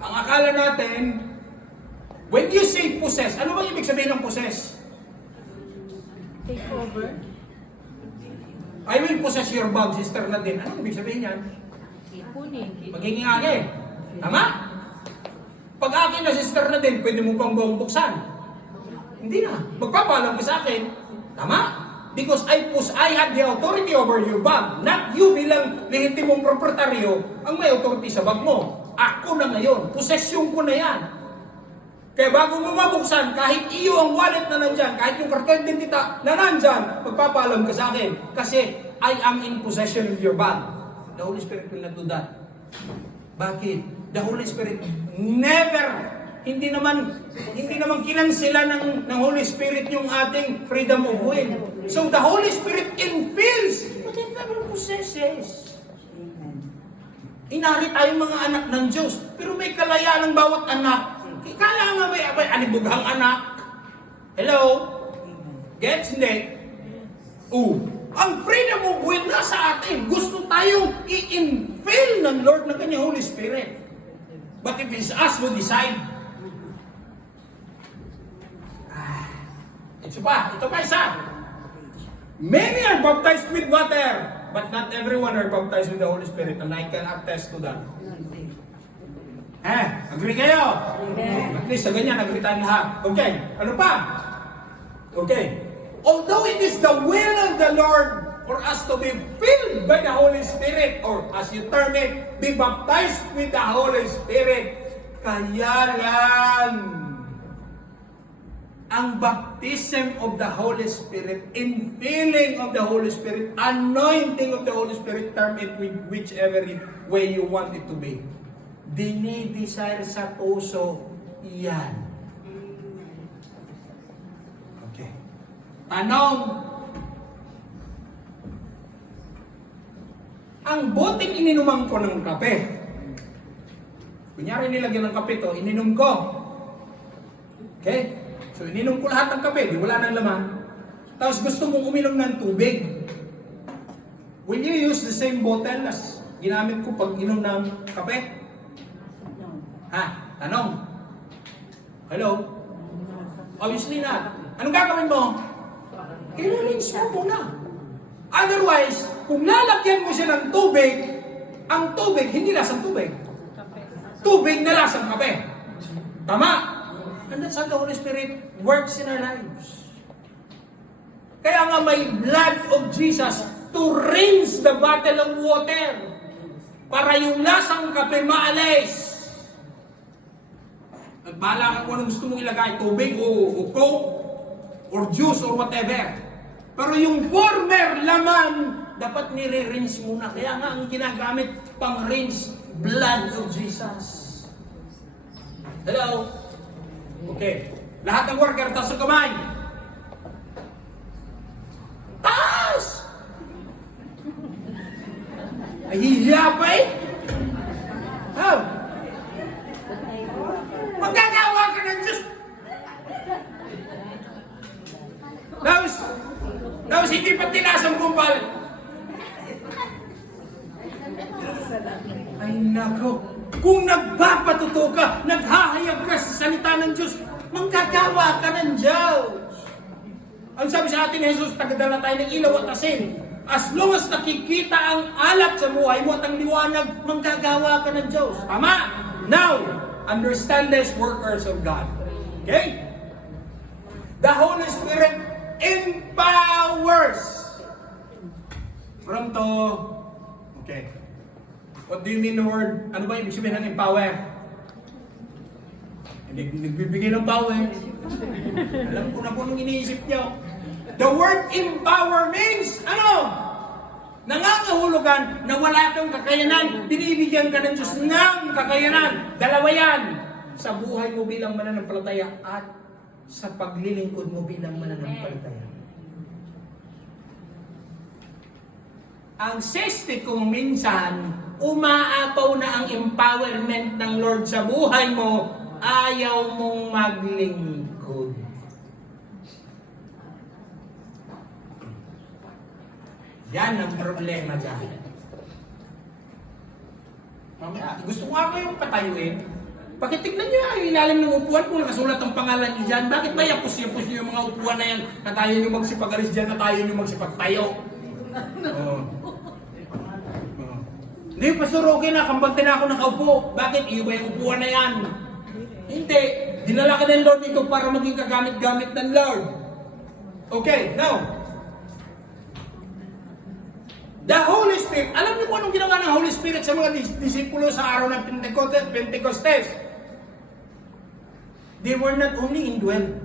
Ang akala natin, when you say possess, ano bang ibig sabihin ng possess? Take over. I will possess your bag, Sister Nadine. Ano ibig sabihin yan? Ipunin. Magiging akin. Tama? Pag akin na Sister Nadine, pwede mo pang buong buksan. Hindi na. Magpapalam ka sa akin. Tama? Because I have the authority over your bag. Not you bilang lehitimong proprietaryo ang may authority sa bag mo. Ako na ngayon. Possession ko na yan. Kaya bago mo mabuksan, kahit iyo ang wallet na nandyan, kahit yung karton identita na nandyan, magpapaalam ka sa akin. Kasi I am in possession of your bag. The Holy Spirit will not do that. Bakit? The Holy Spirit never, hindi naman kinansela ng Holy Spirit yung ating freedom of will. So the Holy Spirit infills, but it never possesses. Inari tayong mga anak ng Diyos, pero may kalayaan ng bawat anak. Kaya nga may alibughang anak. Hello? Gets? Hindi? Ang freedom of will nasa atin. Gusto tayong i-infill ng Lord ng kanyang Holy Spirit. But if it's us who decide, ito pa isa. Many are baptized with water, but not everyone are baptized with the Holy Spirit, and I can attest to that. Agree kayo? At least sa ganyan, agree tayo lahat. Okay, ano pa? Okay. Although it is the will of the Lord for us to be filled by the Holy Spirit, or as you term it, be baptized with the Holy Spirit, kaya lang, ang baptism of the Holy Spirit, infilling of the Holy Spirit, anointing of the Holy Spirit, term it with whichever way you want it to be. Dinidesire sa puso yan. Okay. Tanong, ang boteng ininuman ko ng kape, kunyari nilagyan ng kape to, ininom ko. Okay? So ininom ko lahat ng kape, di wala nang laman. Tapos gusto mong uminom ng tubig. Will you use the same bottle as ginamit ko pag inom ng kape? Tanong. Hello? Obviously not. Anong gagawin mo? I-rinse mo muna. Otherwise, kung lalagyan mo siya ng tubig, ang tubig, hindi lasang tubig. Tubig na lasang kape. Tama? And that's how the Holy Spirit works in our lives. Kaya nga may blood of Jesus to rinse the bottle of water para yung lasang kape maalis. At bahala ka kung anong gusto mong ilagay, tubig o coke or juice or whatever. Pero yung former laman, dapat nire-rinse muna. Kaya nga ang ginagamit pang rinse, blood of Jesus. Hello? Okay. Lahat ng worker, taas ang kamay. Taas! Nahihiya pa eh. How? Magagawa ka ng Diyos. Tapos hindi pa tinasang kumpal. Ay nako. Kung nagpapatuto ka, naghahayag ka sa salita ng Diyos, manggagawa ka ng Diyos. Ang sabi sa atin ni Jesus, tagadala tayo ng ilaw at asin. As long as nakikita ang alat sa buhay mo at ang liwanag, manggagawa ka ng Diyos. Tama? Now, understand this, workers of God. Okay? The Holy Spirit empowers. From to, okay. What do you mean the word? Ano ba ibig sabihin ng empower? Hindi nagbibigay ng power. Alam ko na po nung iniisip niyo. The word empower means, ano? Nangangahulugan na wala kang kakayanan, binibigyan ka ng Diyos ng kakayanan. Dalawa yan. Sa buhay mo bilang mananampalataya at sa paglilingkod mo bilang mananampalataya. Ang siste kung minsan, umaapaw na ang empowerment ng Lord sa buhay mo, ayaw mong maglingkod. Yan ang problema dyan. Mamaya, gusto ko nga kayong patayuin. Pakitignan nyo yung ilalim ng upuan kung nakasulat ang pangalan nyo dyan. Bakit ba yapos-yapos nyo yung mga upuan na yan na tayo nyo magsipag-alis dyan, na tayo nyo magsipag-tayo? Hindi, Pastor, okay na, kampante na ako nakaupo. Bakit? Iyo ba yung upuan na yan? Hindi. Dinala ka ng Lord ito para maging kagamit-gamit ng Lord. Okay, now. The Holy Spirit. Alam niyo kung anong ginawa ng Holy Spirit sa mga disipulo sa araw ng Pentecostes? They were not only indwelled,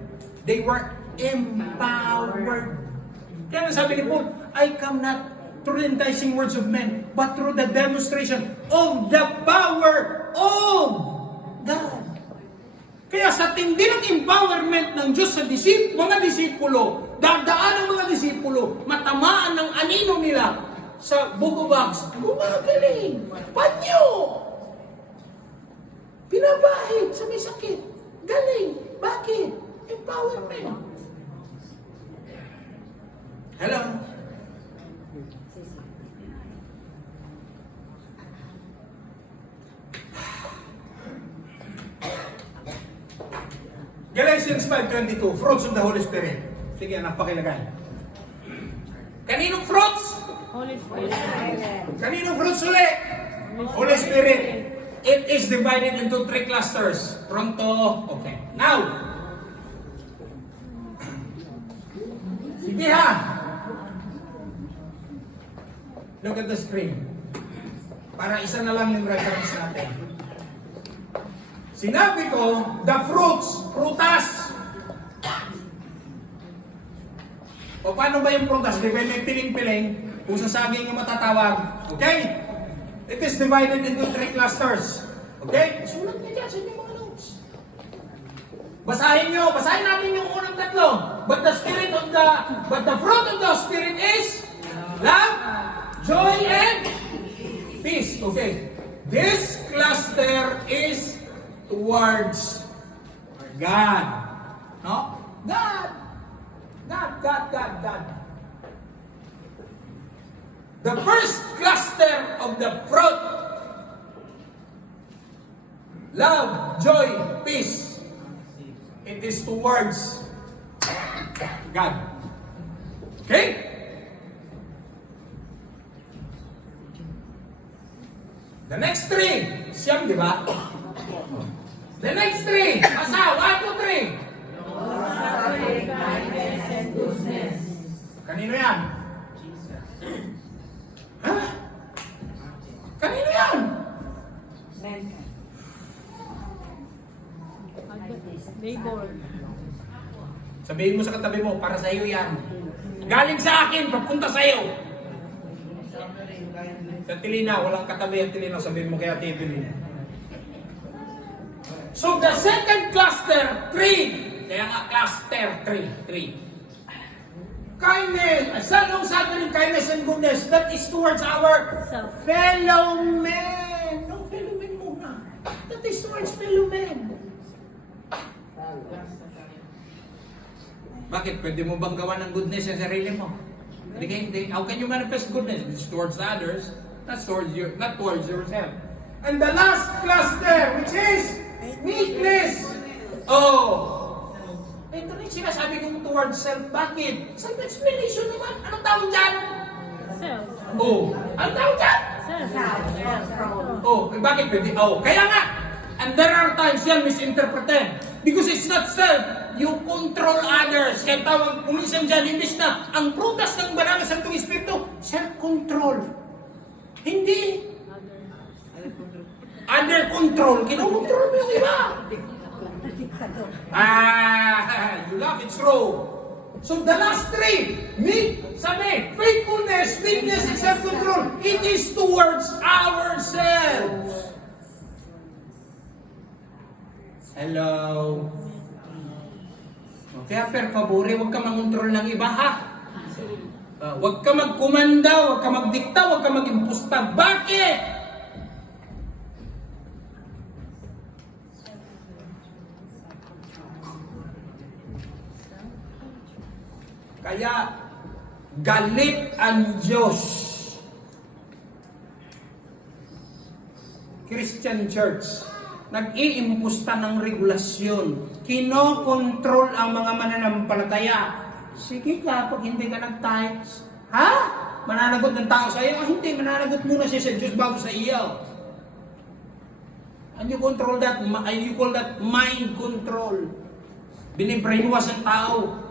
they were empowered. Kaya sabi ni Paul, I come not through the enticing words of men, but through the demonstration of the power of God. Kaya sa tindi ng empowerment ng Diyos sa mga disipulo, dadaan ang mga disipulo, matamaan ng anino nila sa bububags, gumagaling, panyo, pinabahid sa may sakit, galing, bakit? Empowerment. Hello? Galatians 5:22, fruits of the Holy Spirit. Sige, anak, pakilagay. Kaninong fruits? Holy Spirit. Kaninong fruits ulit? Holy Spirit. It is divided into 3 clusters. Pronto? Okay. Now, sige ha. Look at the screen. Para isa na lang yung reference natin. Sinabi ko, the fruits, prutas. O paano ba yung prutas? Di ba may piling-piling? Kung sa saging yung matatawag. Okay? It is divided into 3 clusters. Okay? Sulat niya dyan sa inyong mga notes. Basahin natin yung unang tatlo. But the fruit of the Spirit is love, joy, and peace. Okay. This cluster is towards God. No? God. The first cluster of the fruit, love, joy, peace, it is towards God. Okay? The next three. Siyam, di ba? The next three. Asa? 1, 2, 3. Suffering, kindness, and goodness. Kanino yan? Ha? Kanino yan? Neighbor. Sabihin mo sa katabi mo, para sa iyo yan. Galing sa akin, papunta sa iyo. Sa Tilina, walang katabi ang Tilina. Sabihin mo kaya Tilina. So the second cluster, 3. Kaya nga cluster, 3. Kindness, suffering, kindness, and goodness. That is towards our fellow men. No, fellow men muna. That is towards fellow men. Bakit? Pwede mo bang gawa ng goodness sa sarili mo? Hindi. How can you manifest goodness? It's towards others, not towards yourself. And the last cluster, which is meekness. Oh! Ito rin sinasabi kong towards self. Bakit? Self-explanation naman. Anong tawag dyan? Self. Oh! Anong tawag dyan? Self. Oh, bakit pwede? Oh, kaya nga! And there are times yan misinterpreted. Because it's not self. You control others. Kaya tawag, kuminsan dyan, imbis na ang prutas ng Banal na Santong Espiritu, self-control. Hindi. Other control. Kinokontrol mo yung iba. You love it's true. So the last three, faithfulness, meekness, and self-control. It is towards ourselves. Hello. Kaya per favore, huwag ka mangontrol ng iba ha. Huwag ka magkumanda, huwag ka magdikta, huwag ka mag-impusta. Bakit? Kaya galit ang Diyos. Christian Church, nag-iimpusta ng regulasyon. Kinokontrol ang mga mananampalataya. Sige ka, pag hindi ka nag-tithes, ha? Mananagot ng tao sa iyo? Hindi, mananagot muna siya sa Diyos bago sa iyo. And you control that, you call that mind control. Binibrainwash ang tao.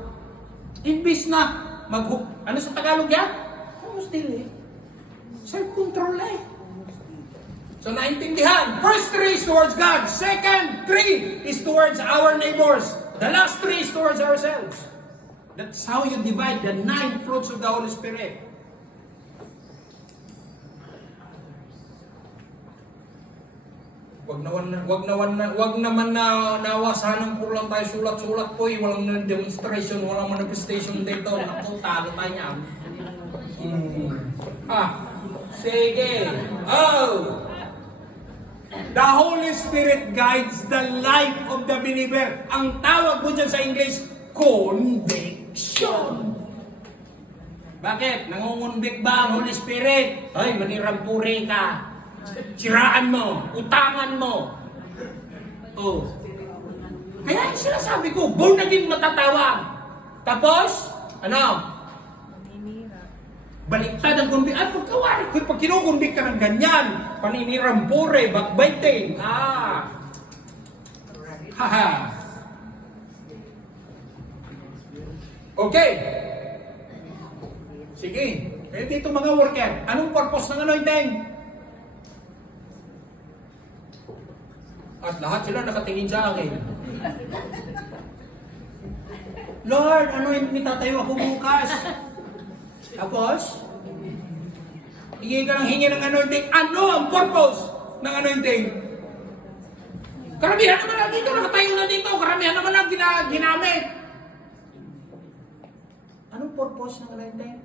Imbis na, ano sa Tagalog yan? Humustil eh. Self-control eh. So naintindihan, first 3 is towards God, second 3 is towards our neighbors, the last 3 is towards ourselves. That's how you divide the 9 fruits of the Holy Spirit. Wag naman na nawasahan puro lang tayo sulat-sulat po, walang demonstration, walang manifestation dito. Naku, talo tayo niyan. Sige. Oh! The Holy Spirit guides the life of the believer. Ang tawag mo dyan sa English, conviction. Bakit? Nangungunbik ba ang Holy Spirit? Ay, manirampuri ka. Siraan mo. Utangan mo. Oh. Kaya yung sinasabi ko, born again matatawag. Tapos, ano? Baliktad ang kumbik. Ay, pagkawari ko, pag kinukumbik ka ng ganyan, paninirampure, backbiting. Haha. Okay. Sige. Kaya dito mga worker, anong purpose ng anointing? At lahat sila nakatingin sa akin. Lord, anoint me, tatayo ako bukas. Tapos, hingi ka ng hingi ng anointing. Ano ang purpose ng anointing? Karamihan naman lang dito, nakatayo na dito. Karamihan naman lang ginamit. Anong purpose ng anointing?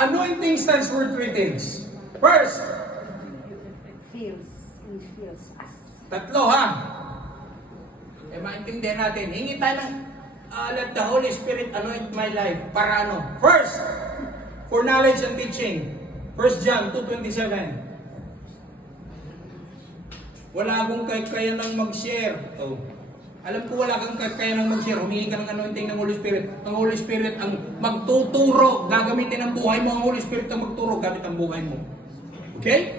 Anointing stands for 3 things. First, Feels us. tatlo ha. Maintindihan natin. Hingi tayo ng let the Holy Spirit anoint my life. Para ano? First, for knowledge and teaching. 1 John 2:27. Wala akong kaya ng mag-share. Oh. Alam ko wala kang kaya ng mag-share. Humingi ka ng anointing ng Holy Spirit. Ang Holy Spirit ang magtuturo. Gagamitin ang buhay mo. Ang Holy Spirit ang magturo. Gamit ang buhay mo. Okay?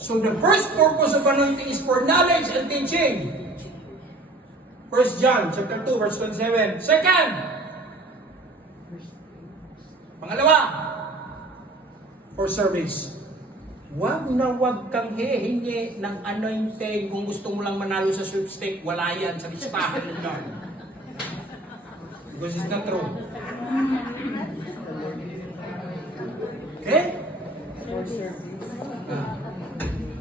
So the first purpose of anointing is for knowledge and teaching. 1 John chapter 2 verse 27. Second, pangalawa, for service. Wag na wag kang hihingi ng anointing kung gusto mo lang manalo sa sweepstake. Wala yan sa listahan ng Lord. Because it's not true. Okay?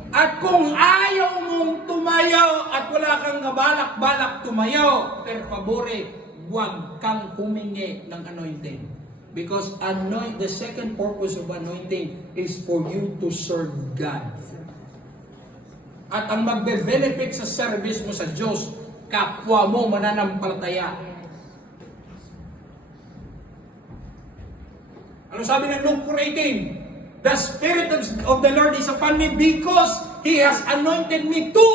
At kung ayaw mong tumayo at wala kang kabalak-balak tumayo, per favore, huwag kang humingi ng anointing. Because the second purpose of anointing is for you to serve God. At ang magbe-benefit sa service mo sa Diyos, kapwa mo mananampalataya. Ano sabi ng Luke 4:18? The Spirit of the Lord is upon me because He has anointed me to.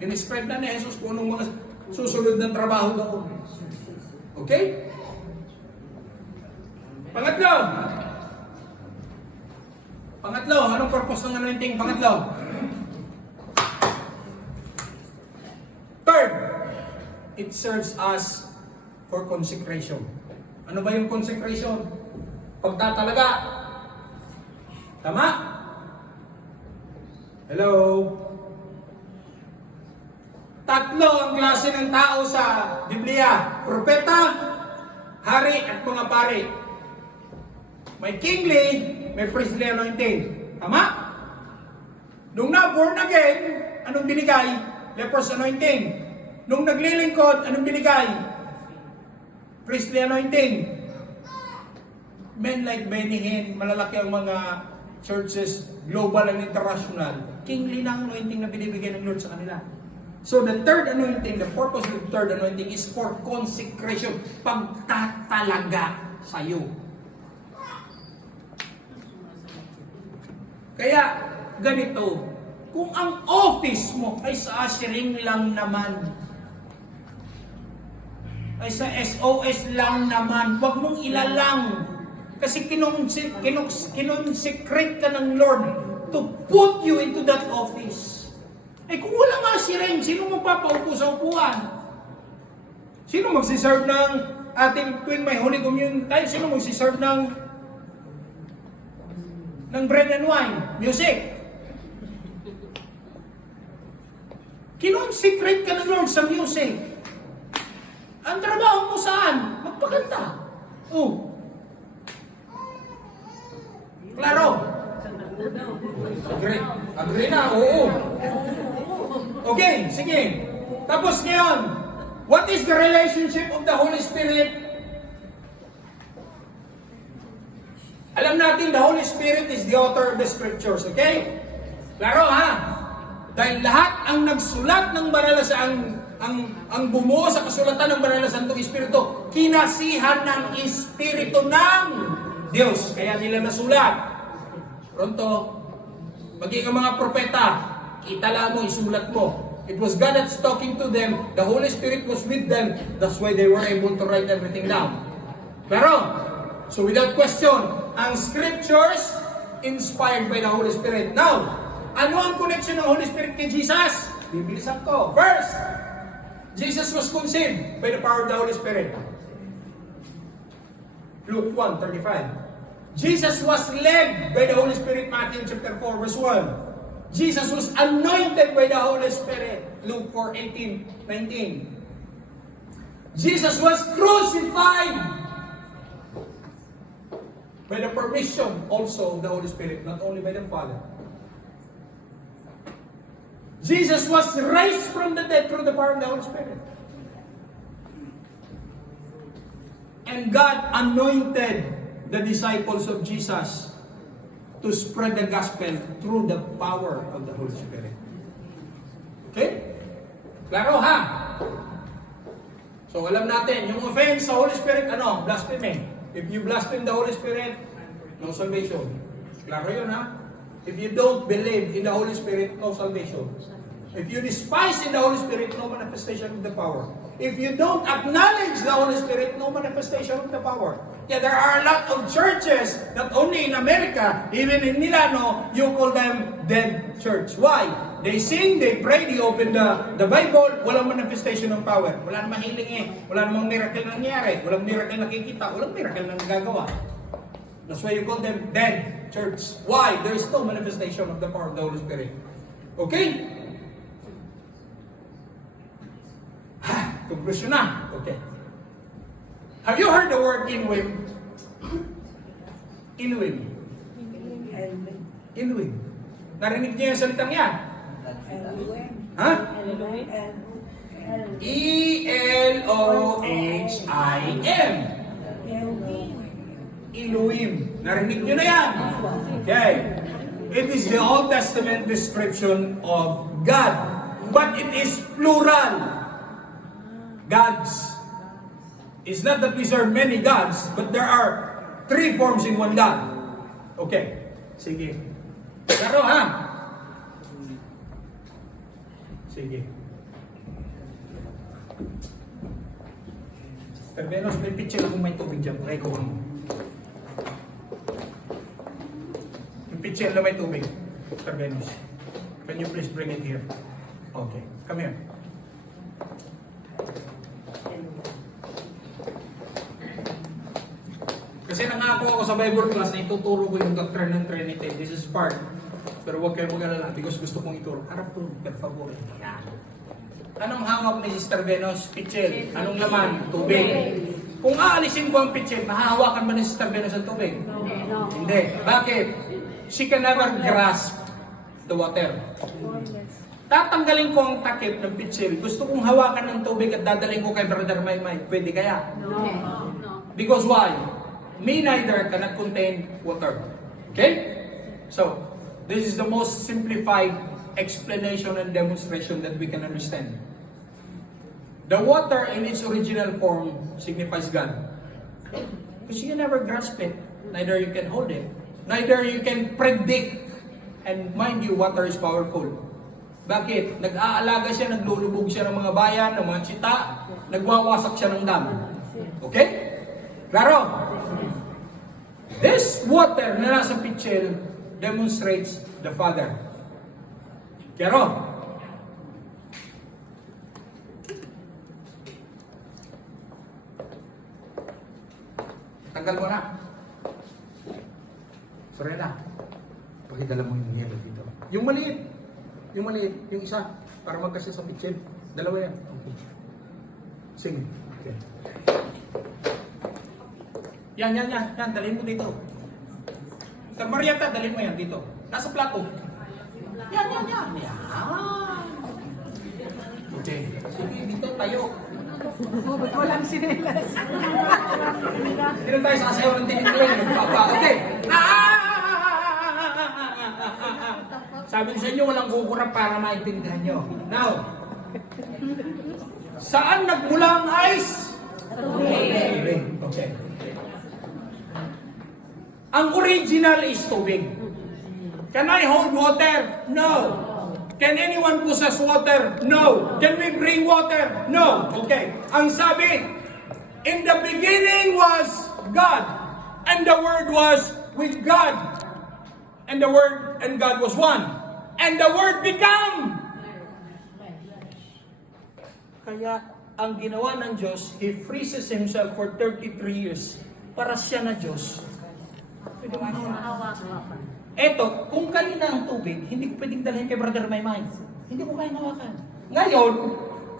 In-describe na ni Jesus kung anong mga susunod ng trabaho doon. Okay? Pangatlo, anong purpose ng anointing? Pangatlo. Third, it serves us for consecration. Ano ba yung consecration? Pagtatalaga. Tama? Hello? Tatlo ang klase ng tao sa Biblia. Propeta, hari, at mga pari. May kingly, may priestly anointing. Tama? Nung na-born again, anong binigay? Leprous anointing. Nung naglilingkod, anong binigay? Priestly anointing. Men like Benny Hinn, malalaki ang mga churches, global and international. Kingly na anointing na binibigay ng Lord sa kanila. So the third anointing, the purpose of the third anointing is for consecration. Pagtatalaga sa'yo. Kaya, ganito, kung ang office mo ay sa ushering lang naman, ay sa SOS lang naman, huwag mong ilalang. Kasi kinonsecrate ka ng Lord to put you into that office. Eh kung wala nga si Ren, sino magpapaupo sa upuan? Sino magsiserve ng ating tuwing may Holy Communion time? Sino magsiserve ng bread and wine? Music. Kinonsecrate ka ng Lord sa music. Ang trabaho mo saan? Magpakanta. Oh. Klaro. Agree na, oo. Okay, sige. Tapos ngayon, what is the relationship of the Holy Spirit? Alam natin, the Holy Spirit is the author of the Scriptures, okay? Klaro ha? Dahil lahat ang nagsulat ng banal na ang bumuo sa kasulatan ng banal na Santong Espiritu, kinasihan ng Espiritu ng Diyos. Kaya nila nasulat. Pronto, maging ang mga propeta, itala mo, isulat mo. It was God that's talking to them. The Holy Spirit was with them. That's why they were able to write everything down. Pero, so without question, ang Scriptures inspired by the Holy Spirit. Now, ano ang connection ng Holy Spirit kay Jesus? Bibilisan ko. First, Jesus was conceived by the power of the Holy Spirit. Luke 1:35. Jesus was led by the Holy Spirit, Matthew chapter 4, verse 1. Jesus was anointed by the Holy Spirit, Luke 4:18-19. Jesus was crucified by the permission also of the Holy Spirit, not only by the Father. Jesus was raised from the dead through the power of the Holy Spirit. And God anointed the disciples of Jesus to spread the gospel through the power of the Holy Spirit. Okay? Klaro ha? So alam natin, yung offense sa Holy Spirit, ano? Blasphemy. If you blaspheme the Holy Spirit, no salvation. Klaro yun ha? If you don't believe in the Holy Spirit, no salvation. If you despise in the Holy Spirit, no manifestation of the power. If you don't acknowledge the Holy Spirit, no manifestation of the power. Yeah, there are a lot of churches, not only in America, even in Milano, you call them dead church. Why? They sing, they pray, they open the Bible, walang manifestation ng power. Wala namang healing eh. Wala namang miracle na nangyari. Walang miracle na nakikita. Walang miracle na nagagawa. That's why you call them dead church. Why? There is no manifestation of the power of the Holy Spirit. Okay? Conclusion na. Okay. Have you heard the word Inwim? Inwim. Inwim. Narinig niyo yung salitang yan? Ha? E-L-O-H-I-M. Elohim. Narinig niyo na yan? Okay. It is the Old Testament description of God. But it is plural. Gods. It's not that we serve many gods, but there are 3 forms in one God. Okay. Sige. Pero ha? Sige. Terbenos, may picture kung may tubig dyan. Try ko. Yung picture na may tubig. Terbenos. Can you please bring it here? Okay. Come here. Kasi nangako ako sa Bible class na ituturo ko yung doctrine ng Trinity. This is part. Pero huwag kayo mag-alala because gusto kong ituro. Harap to, per favor. Anong hawak ni Sister Venus? Pitchel. Anong laman? Tubig. Kung aalisin ko ang pitchel, nahahawakan ba ni Sister Venus ang tubig? Hindi. Bakit? She can never grasp the water. Tatanggalin ko ang takip ng pitchel. Gusto kong hawakan ng tubig at dadalhin ko kay Brother Maymay. Pwede kaya? No. Because why? Me neither cannot contain water. Okay? So, this is the most simplified explanation and demonstration that we can understand. The water in its original form signifies God. Because you can never grasp it. Neither you can hold it. Neither you can predict. And mind you, water is powerful. Bakit? Nag-aalaga siya, naglulubog siya ng mga bayan, ng mga tsita, nagwawasak siya ng dam. Okay? Klaro? This water na nasa pitchel demonstrates the Father. Klaro? Tanggal mo na. Sorry na. Pakidala mo yung yellow dito. Yung maliit. Yung maliit. Yung isa. Para magkasya sa pitchel. Dalawa yan. Okay. Sige. Okay. Yan. Dalhin mo dito. Mr. Marietta, dalhin mo yan dito. Nasa plato. Yan. Okay. Sige, dito tayo. Ba't walang sinelas? Hindi na tayo sasayaw ng tiniglan. Okay. Sabi ko sa inyo, walang kukurap para maintindihan nyo. Now, saan nagmula ang ice? Tubig. Okay. Ang original is tubig. Can I hold water? No. Can anyone possess water? No. Can we bring water? No. Okay. Ang sabi, in the beginning was God, and the Word was with God, and the Word and God was one, and the Word became. Kaya ang ginawa ng Diyos, He freezes Himself for 33 years para siya na Diyos. Eto, kung kanina ang tubig, hindi ko pwedeng dalhin kay Brother Maymay. Hindi ko kaya hawakan. Ngayon,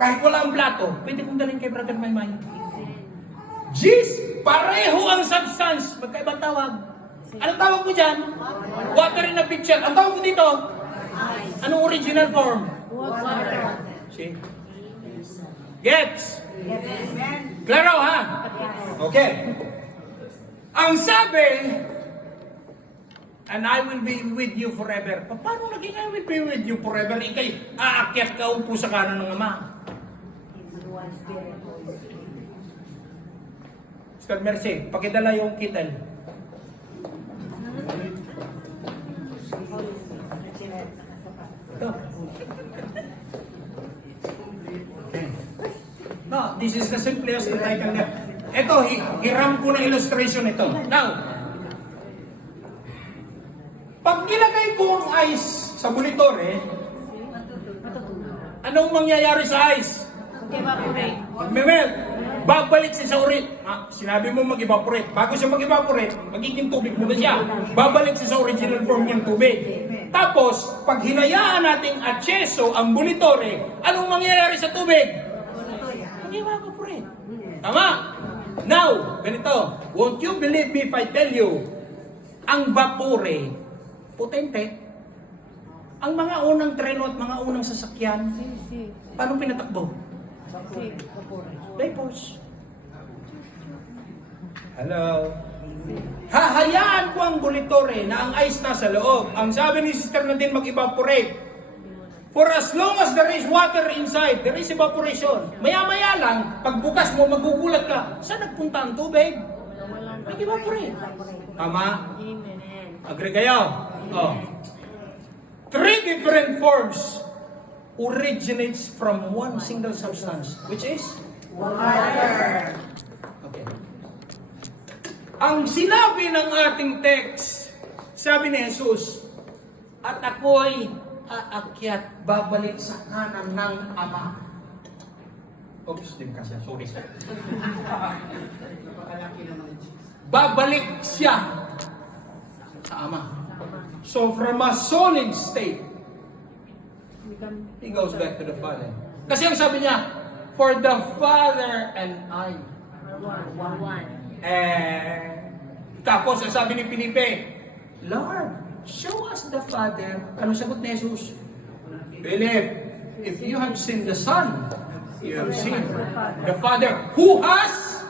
kahit wala ang plato, pwede kong dalhin kay Brother Maymay. Jeez, pareho ang substance. Magkaibang tawag. Anong tawag mo dyan? Water in a pitcher. Ang tawag mo dito? Anong original form? Water. See? Gets? Klaro, ha? Okay. Ang sabi, and I will be with you forever. Paano naging I will be with you forever? Ikay aakyat ka upo sa kanan ng Ama. Mr. Mercy, pakidala yung kitel. No, this is the simplest that I can do. Ito, hiram ko na illustration ito. Now, pag nilagay ko ang ice sa bulitore, anong mangyayari sa ice? Evaporate. Magme-melt. Babalik siya sa urit. Sinabi mo mag-evaporate. Bago siya mag-evaporate, magiging tubig muna siya. Babalik siya sa original form niyang tubig. Tapos, pag hinayaan nating atseso ang bulitore, anong mangyayari sa tubig? Mag-evaporate. Tama? Now, ganito. Won't you believe me if I tell you, ang vapore, potente. Ang mga unang treno at mga unang sasakyan, paano pinatakbo? Vapors. Hello? Hahayaan ko ang bulitore na ang ice nasa loob. Ang sabi ni Sister Nadine mag-evaporate. For as long as there is water inside, there is evaporation. Maya-maya lang, pagbukas mo, magugulat ka. Saan nagpunta ang tubig? Nag-evaporate. Tama? Agree kayo? Oh. 3 different forms originates from one single substance, which is water. Okay. Ang sinabi ng ating text, sabi ni Jesus, at ako'y aakyat, babalik sa kanan ng Ama. Oops, din kasi, sorry. Babalik siya sa Ama. So from a solid state, he goes back to the Father. Kasi ang sabi niya, for the Father and I. Tapos ang sabi ni Felipe, Lord, show us the Father. Anong sagot ni Jesus? Philip, if you have seen the Son, you have seen the Father who has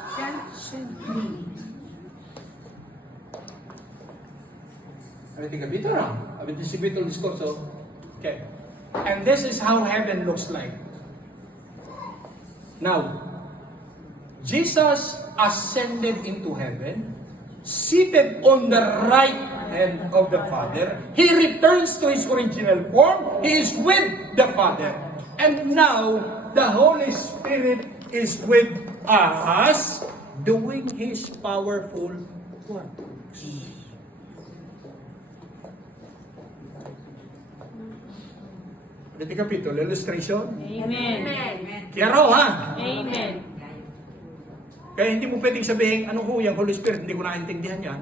sent me. Avete capito o no? Avete seguito il discorso? Okay. And this is how heaven looks like. Now, Jesus ascended into heaven, seated on the right hand of the Father. He returns to His original form. He is with the Father. And now, the Holy Spirit is with us, doing His powerful works. Dito kapitulo, illustration. Amen. Chiaro, ha? Amen. Kaya hindi mo pwedeng sabihin, ano ho yung Holy Spirit, hindi ko naintindihan yan.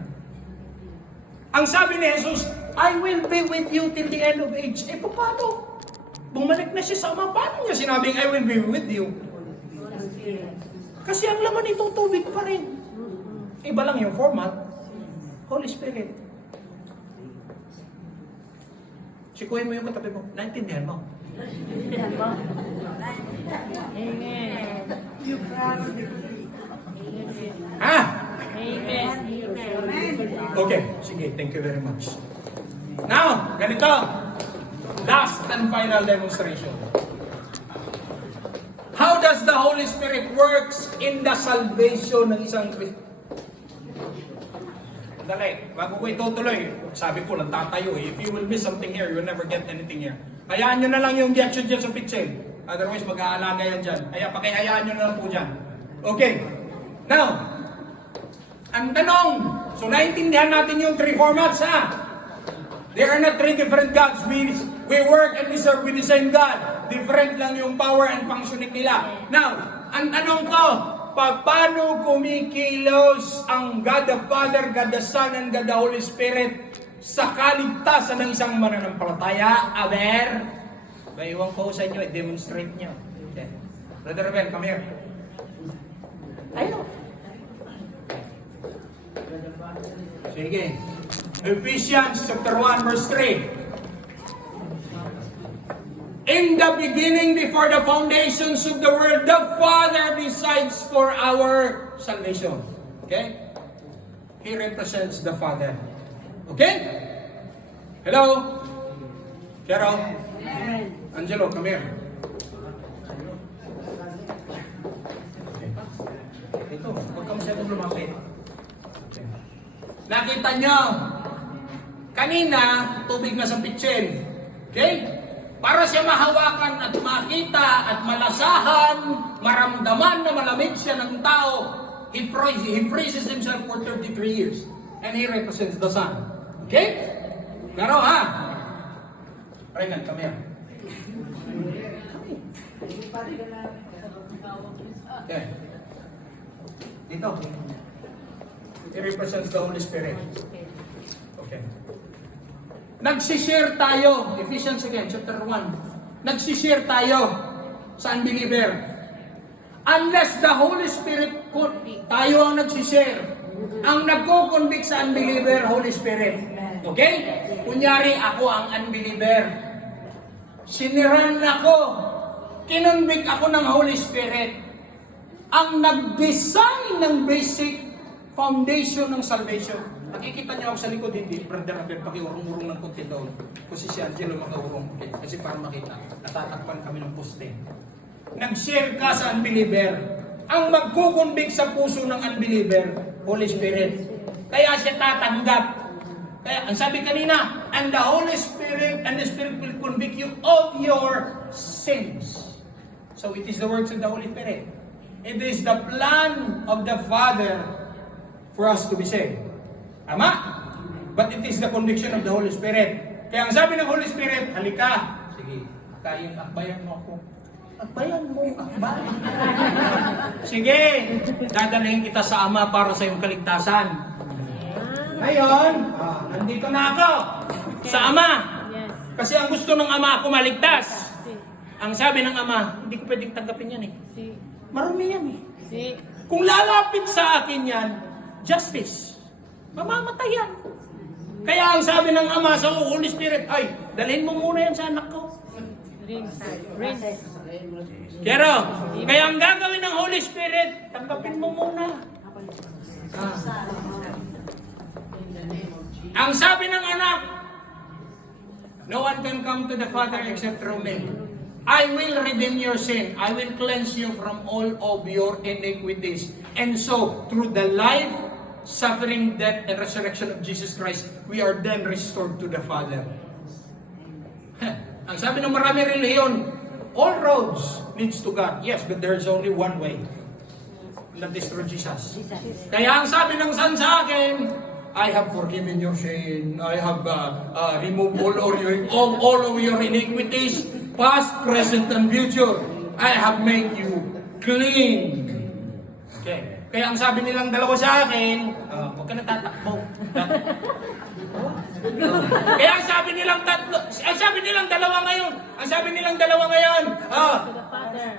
Ang sabi ni Jesus, I will be with you till the end of age. Eh, paano? Bumalik na siya sa Ama. Paano niya sinabing, I will be with you? Kasi ang laman nito, tubig pa rin. Iba lang yung format. Holy Spirit. Sikuhin mo yung katabi mo. Naintindihan mo? Amen. Ha? Amen. Okay, sige, thank you very much. Now, ganito. Last and final demonstration. How does the Holy Spirit works in the salvation ng isang Kristo? Dali, bago ko itutuloy, sabi ko lang tatayo eh. If you will miss something here, you will never get anything here. Hayaan nyo na lang yung reaction dyan sa pixel. Otherwise, mag-aalaga yan dyan. Kaya pakihayaan nyo na lang po dyan. Okay. Now, ang tanong, so naintindihan natin yung 3 formats, ha? There are not 3 different gods. We work and we serve with the same God. Different lang yung power and functioning nila. Now, ang tanong ko, paano kumikilos ang God the Father, God the Son, and God the Holy Spirit sa kaligtasan ng isang mananampalataya? Aber, iwan ko sa inyo, i-demonstrate nyo. Okay. Brother Rebel, come here. Ayun. Sige. Ephesians chapter 1 verse 3. In the beginning, before the foundations of the world, the Father decides for our salvation. Okay? He represents the Father. Okay? Hello? Pero? Angelo, come here. Okay. Ito, huwag ka masyadong lumapit. Okay. Nakita nyo, kanina, tubig na sa pitsin. Okay? Para siya mahawakan at makita at malasahan, maramdaman na malamig siya ng tao, he freezes himself for 33 years. And he represents the sun. Okay? Pero ha? Renan, come here. Okay. Dito. It represents the Holy Spirit. Okay. Nagsishare tayo. Ephesians again, chapter 1. Nagsishare tayo sa unbeliever. Unless the Holy Spirit, tayo ang nagsishare. Ang nagko-convict sa unbeliever, Holy Spirit. Okay? Kunyari, ako ang unbeliever. Siniran ako. Kinonvict ako ng Holy Spirit. Ang nag-design ng basic foundation ng salvation. Nakikita niyo ako sa likod, hindi. Brother Abel, pakiurong-urong ng konti doon. Kasi si Angelo makaurong. Okay? Kasi para makita, natatakpan kami ng poste. Nag-share ka sa unbeliever. Ang magkukonvict sa puso ng unbeliever, Holy Spirit. Kaya siya tatanggap. Kaya, ang sabi kanina, and the Holy Spirit and the Spirit will convict you of your sins. So it is the works of the Holy Spirit. It is the plan of the Father for us to be saved. Tama? But it is the conviction of the Holy Spirit. Kaya ang sabi ng Holy Spirit, halika. Sige, akbayan mo ako. Akbayan mo, akbayan. Sige, dadalhin kita sa Ama para sa iyong kaligtasan. Ngayon, nandito na ako sa Ama. Yes. Kasi ang gusto ng Ama ako maligtas. Ang sabi ng Ama, hindi ko pwedeng tanggapin yan eh. Si. Marumi yan eh. Si. Kung lalapit sa akin yan, justice. Mamamatay yan. Kaya ang sabi ng Ama sa Holy Spirit, ay, dalhin mo muna yan sa anak ko. Rinse. Rinse. Pero, kaya ang gagawin ng Holy Spirit, tanggapin mo muna. Ang sabi ng anak, no one can come to the Father except through me. I will redeem your sin. I will cleanse you from all of your iniquities. And so, through the life, suffering, death, and resurrection of Jesus Christ, we are then restored to the Father. Ang sabi ng marami relihiyon, all roads leads to God. Yes, but there's only one way. And that is through Jesus. Kaya ang sabi ng Son sa akin, I have forgiven your sin. I have removed all of your iniquities, past, present, and future. I have made you clean. Okay. Kaya ang sabi nilang dalawa sa akin, huwag ka natatakbo. Kaya ang sabi nilang tatlo, ang sabi nilang dalawa ngayon,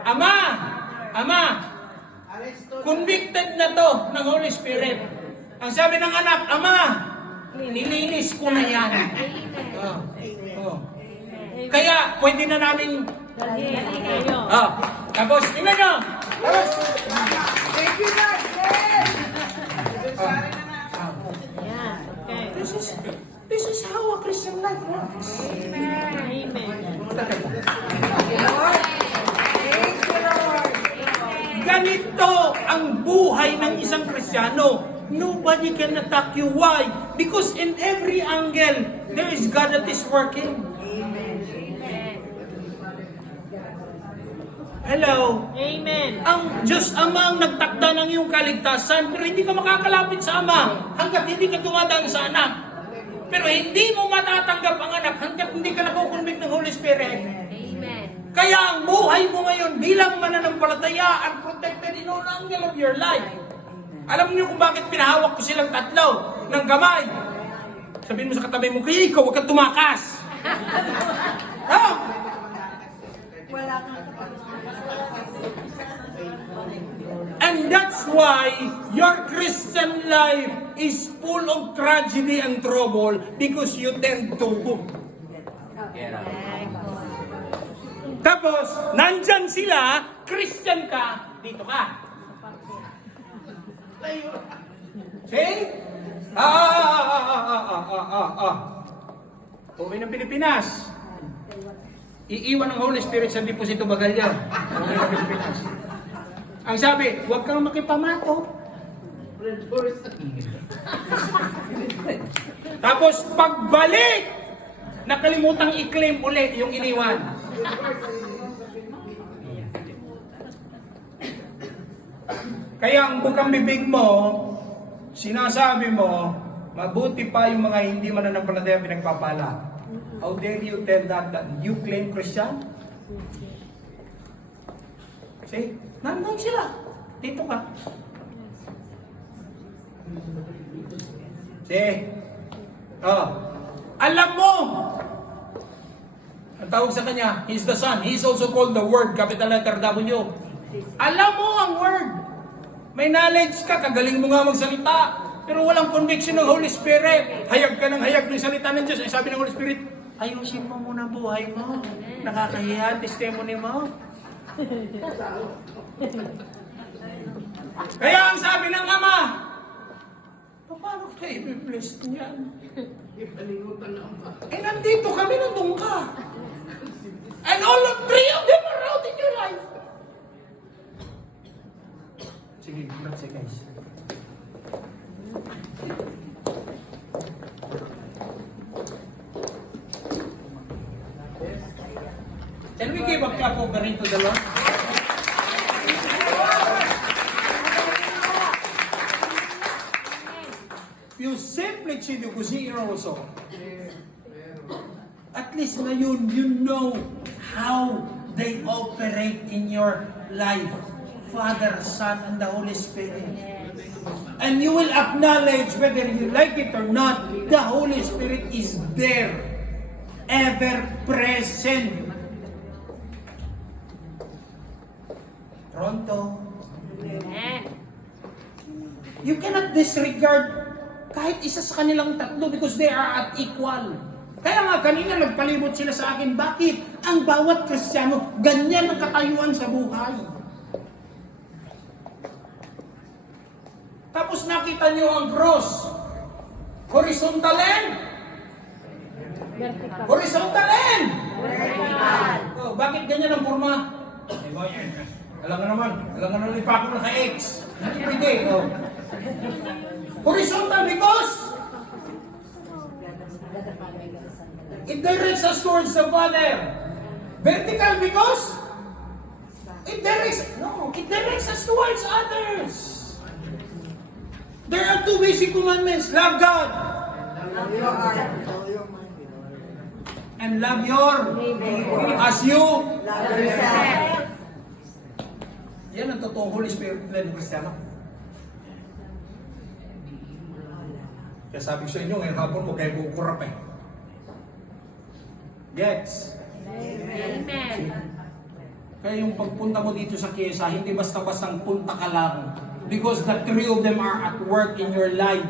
Ama, convicted na to ng Holy Spirit. Ang sabi ng anak, Ama, nilinis ko na yan. Kaya, pwede na namin, tapos, tingnan nyo, tapos, Thank you, God. Yes. Yeah. Okay. this is how a Christian life works. Amen. Ganito ang buhay ng isang Kristiyano. Nobody can attack you. Why? Because in every angle, there is God that is working. Hello? Amen. Ang Diyos Ama ang nagtakda ng iyong kaligtasan, pero hindi ka makakalapit sa Ama hanggat hindi ka dumadaan sa anak. Pero hindi mo matatanggap ang anak hanggat hindi ka nakukonvict ng Holy Spirit. Amen. Kaya ang buhay mo ngayon bilang mananampalataya are protected in all angle of your life. Alam niyo kung bakit pinahawak ko silang tatlo ng kamay? Sabihin mo sa katabi mo, kaya ikaw, huwag kang tumakas. Wala kang And that's why your Christian life is full of tragedy and trouble because you tend to Tapos, nandyan sila, Christian ka, dito ka. See? Uwi ng Pilipinas. Iiwan ng Holy Spirit sa deposito Bagalyan. Uwi ng Pilipinas. Ang sabi, huwag kang makipamato. Tapos pagbalik Nakalimutang i-claim uli yung iniwan. Kaya ang bukang bibig mo, sinasabi mo, mabuti pa yung mga hindi mananampalataya pinagpapala. How dare you tell that you claim Christian? See? Nandun sila. Dito ka. See? Oh. Alam mo! Ang tawag sa kanya, He's the Son. He's also called the Word, capital letter W. Alam mo ang Word. May knowledge ka, kagaling mo nga magsalita. Pero walang conviction ng Holy Spirit. Hayag ka ng hayag ng salita ng Diyos. Ay sabi ng Holy Spirit, ayusin mo muna buhay mo. Nakakahiya, testimony mo. Kaya ang sabi ng Ama, paano kayo i-bless niyan? Eh nandito kami, nandun ka. And all of three of them are out in your life. Sige, grabe guys. Can we give a clap of the ring to the Lord? Yung semplice così also. At least ngayon, you know how they operate in your life. Father, Son, and the Holy Spirit. And you will acknowledge whether you like it or not, the Holy Spirit is there. Ever present. Pronto. You cannot disregard kahit isa sa kanilang tatlo because they are at equal. Kaya nga kanina nagpalibot sila sa akin, bakit ang bawat Kristiyano ganyan ang katayuan sa buhay? Tapos nakita niyo ang cross. Horizontal and Vertical. horizontal and oh, bakit ganyan ang forma? Alam nga naman ipa ako naka-X. Pwede, oh. Horizontal because it directs us towards the Father. Vertical because it directs us towards others. There are two basic commandments. Love God. And love your as you. Yan ang totoong Holy Spirit-led Kristiyano. Kaya sabi ko sa inyo, ngayon hapon mo kayo kukurap eh. Gets? Amen. Kaya yung pagpunta mo dito sa Kiesa, hindi basta-bastang punta ka lang. Because the three of them are at work in your life.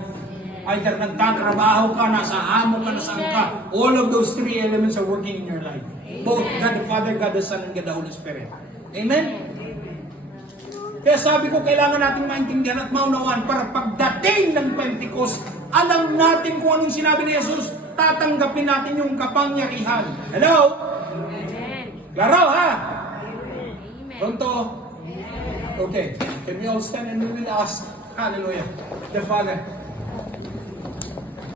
Either nagtatrabaho ka, nasa amo ka, nasaan ka. All of those three elements are working in your life. Both God the Father, God the Son, and God the Holy Spirit. Amen? Kaya sabi ko, kailangan natin maintindihan at maunawaan para pagdating ng Pentecost, alam natin kung anong sinabi ni Jesus, tatanggapin natin yung kapangyarihan. Hello? Klaro, ha? Pronto? Okay. Can we all stand and we will ask, hallelujah, the Father,